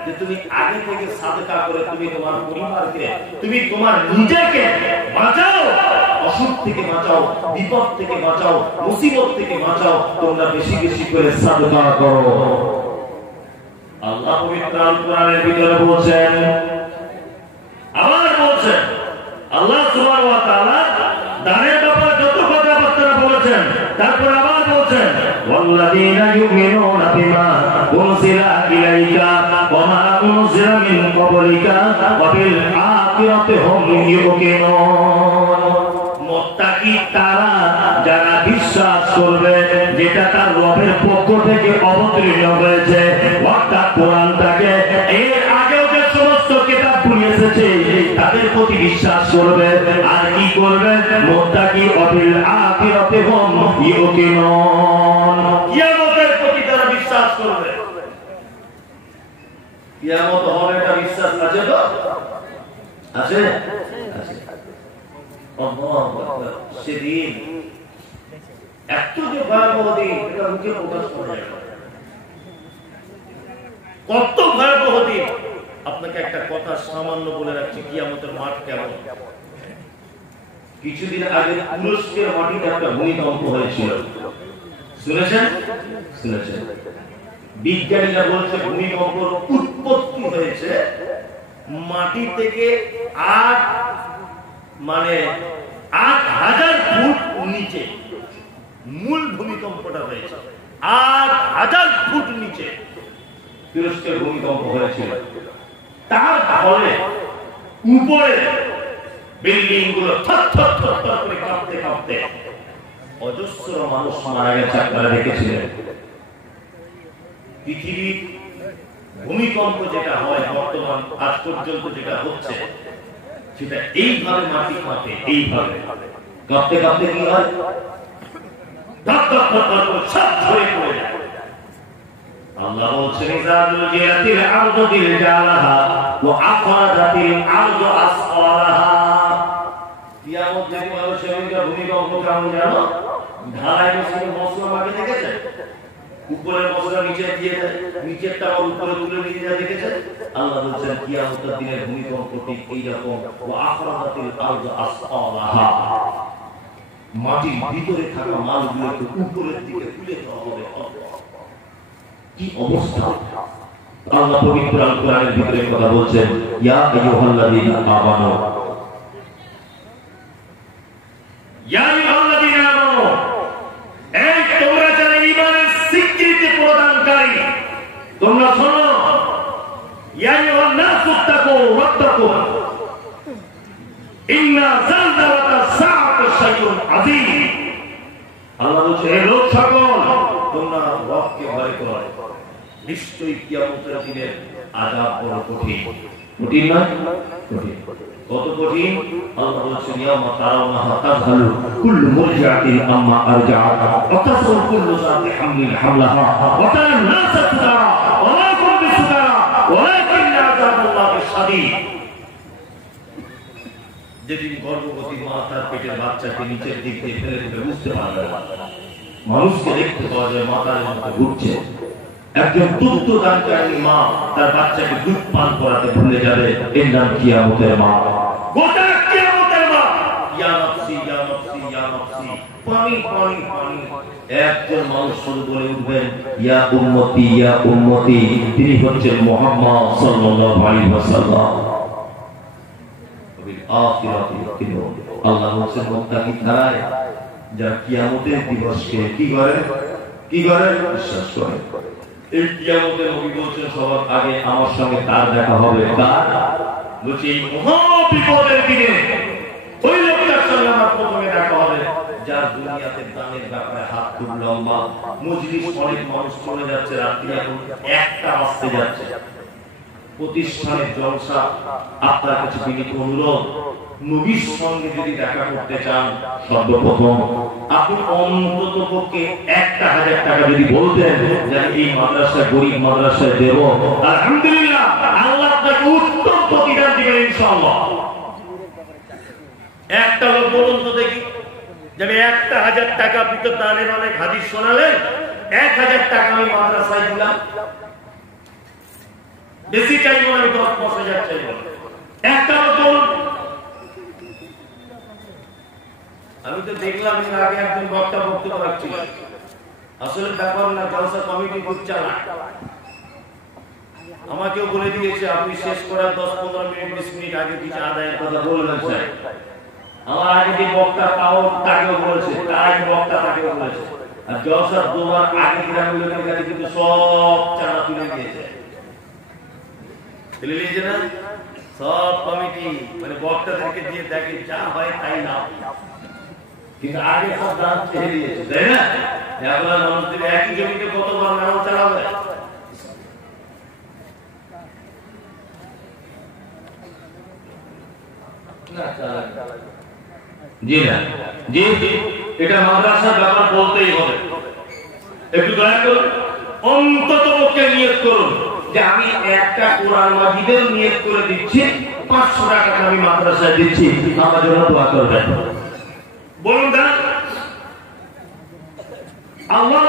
যে তুমি আগে থেকে সাদকা করে তুমি তোমার পরিবারকে, তুমি তোমার নিজেকে বাঁচাও, অসুখ থেকে বাঁচাও, বিপদ থেকে বাঁচাও, মুসিবত থেকে বাঁচাও। তোমরা বেশি বেশি করে সাদকা করো। আল্লাহ পবিত্র আল কোরআনের ভিতরে বলছেন, আবার বলছেন আল্লাহ সুবহানাহু ওয়া তাআলা দানের ব্যাপারে যত কথাবার্তা বলেছেন, তারপর আবার বলছেন ওয়াল্লাযীনা ইউমিনুনা বিমা উনজিলা ইলাইকা ওয়া মা উনজিলা মিন ক্বাবলিকা ওয়া বিল আখিরাতি হুম ইউকিনুন। মুত্তাকি তারা যারা বিশ্বাস করবে যেটা তার রবের পক্ষ থেকে অবতীর্ণ হয়েছে, অর্থাৎ কোরআনটাকে এর আগেও যে সমস্ত কিতাবগুলি এসেছে তাদের প্রতি বিশ্বাস করবে। আর কি করবে? মুত্তাকি ওয়াবিল আখিরাতি হুম ইউকিনুন। কিয়ামতের প্রতি তারা বিশ্বাস করবে। কিয়ামত হবে এটা বিশ্বাস আছে তো? আছে? আল্লাহু আকবার। সেদিন এত যে ভয়াবহ দিন, এটা মুখে প্রকাশ করা যায় না। কত ভয়াবহ দিন। আপনাকে একটা কথা সামান্য বলে রাখছি, কিয়ামতের মাঠ কেমন। কিছুদিন আগে তুরস্কের মাটিতে একটা ভূমিকম্প হয়েছিল, শুনেছেন? শুনেছেন? বিজ্ঞানীরা বলছে ভূমিকম্পের উৎপত্তি হয়েছে মাটি থেকে 8,000 ফুট নিচে। মূল ভূমিকম্পটা হয়েছে 8,000 ফুট নিচে তুরস্কের ভূমিকম্প হয়েছিল। তার ফলে উপরে বিল্ডিং গুলো থর থর থর থর করে কাঁপতে কাঁপতে অজস্র মানুষ মারা গেছে। আপনারা দেখেছিলেন পৃথিবীর ভূমিকম্প যেটা হয় বর্তমান আজ পর্যন্ত যেটা হচ্ছে সেটা এইভাবে মাটি কাঁপে, এইভাবে কাঁপতে কাঁপতে কি হয়, ধর ধর ধর ধর করে সব ঝরে পড়ে যায়। আল্লাহ বলছেন ইজাদুল জিরাতিল আরদু জিলজালাহা ওয়া আখরাজাতিল আরদু আসফারাহা। কিয়ামত যেদিন মানুষের ভূমিকম্প কেমন জানো? ঢালাই মেশিনে মশলা মাকে দেখেছেন? উপরের মশলা নিচে দিয়ে দেয়, নিচেরটা আবার উপরে তুলে নিয়ে যায়, দেখেছেন? আল্লাহ বলছেন কিয়ামতের দিনের ভূমিকম্প ঠিক এইরকম। ওয়া আখরাজাতিল আরদু আসফারাহা, মাটির ভিতরে থাকা মালগুলোকে উপরের দিকে তুলে দেওয়া হবে। কি অবস্থা! আল্লাহ পবিত্র আল কোরআনের ভিতরে কথা বলছেন, ইয়া আইয়ুহাল্লাযীনা আমানু, ইয়া আইয়ুহাল্লাযীনা আমানু, এই তোমরা যারা ঈমানের স্বীকৃতি প্রদানকারী তোমরা শোনো, ইয়া আইয়ুহান নাসু তাকু রাব্বাকুম ইন্না যালযালাতাস সাআতি শাইউন আযীম। আল্লাহ বলছে হে লোক সকল, তোমরা রবকে ভয় করো, নিশ্চয়ই কিয়ামতের দিনের আযাব বড় কঠিন। কঠিন না? কঠিন। কত কঠিন? আল্লাহ বলছেন ইয়ামা তারাউনাহা তাযহালু কুল্লু মুরজিআতিন আম্মা আরজাআত ওয়া তাসউ কুল্লু যাতি হামলিন হামলাহা ওয়া তারান নাসা সুকারা ওয়া মা কুম বিসুকারা ওয়ালাকিন আযাবুল্লাহি শাদীদ। যেদিন গর্ভবতী মা তার পেটের বাচ্চাকে নিচের দিক দিয়ে ফেলে দেবে, বুঝতে পারবে না, মানুষকে দেখতে পাওয়া যায় মাতার মতো ঘুরছে। একজন দুগ্ধ দানকারী মা তার বাচ্চাকে দুধ পান করাতে ভুলে যাবে, এর নাম কিয়ামতের মা। গোটা কিয়ামতের মা ইয়া নফসি ইয়া নফসি ইয়া নফসি, পানি পানি পানি। একজন মানুষ শুধু বলে উঠবেন ইয়া উম্মতি ইয়া উম্মতি, তিনি হচ্ছেন মুহাম্মদ সাল্লাল্লাহু আলাইহি ওয়াসাল্লাম। আল্লাহ বলছেন মুত্তাকি তারাই যারা কিয়ামতের দিবসকে কি করে? কি করে? বিশ্বাস করে। এই কিয়ামতের নবী বলছেন সবার আগে আমার সঙ্গে তার দেখা হবে। কার? বলছি এই মহা বিপদের দিনে ওই লোকটার সঙ্গে আমার প্রথমে দেখা হবে যার দুনিয়াতে দানের ব্যাপারে হাত খুব লম্বা। মজলিস অনেক মানুষ চলে যাচ্ছে, রাত্রি এখন 1টা বাজতে যাচ্ছে। প্রতিষ্ঠানের জলসা, আপনার কাছে বিনীত অনুরোধ, নবীর সঙ্গে যদি দেখা করতে চান সর্বপ্রথম আপনি অন্তত পক্ষে 1,000 টাকা যদি বলতেন যে এই মাদ্রাসা গরিব মাদ্রাসায় দেব, আলহামদুলিল্লাহ আল্লাহ আপনাকে উত্তম প্রতিদান দিবেন ইনশাআল্লাহ। একটা লোক বলুন তো দেখি যে 1,000 টাকা, আপনি তো দানের অনেক হাদিস শোনালেন, 1,000 টাকা আমি মাদ্রাসায় দিলাম, বেশি চাইব না, 10,000 চাইব। একটা লোক বলুন। আমি তো দেখলাম এর আগে একজন বক্তব্য রাখছিল, আসলে ব্যাপার না, জলসা কমিটি খুব চালাক। আমাকেও বলে দিয়েছে আপনি শেষ করার 10-15 মিনিট 20 মিনিট আগে কিছু আদায়ের কথা বলবেন স্যার। আমার আগে যে বক্তা তাও তাকেও বলেছে, তার আগে বক্তা তাকেও বলেছে। আর জলসার 2 বার আগে গ্রামের লোকের কাছে কিন্তু সব চাঁদা তুলে দিয়েছে, তুলে নিয়েছে না সব কমিটি, মানে বক্তাদেরকে দিয়ে দেখে যা হয় তাই না, কিন্তু আগে সব দান ছেড়ে দিয়েছে, তাই না? এখন মানুষদের একই জমিতে কতবার নাম চালাবে। জি না, জি এটা মাদ্রাসার ব্যাপার বলতেই হবে। একটু দয়া করুন, অন্তত পক্ষে নিয়ত করুন যে আমি একটা কোরআন মাজিদের নিয়ত করে দিচ্ছি, 500 টাকা আমি মাদ্রাসায় দিচ্ছি, আমার জন্য দোয়া করবেন। বলুন না আল্লাহ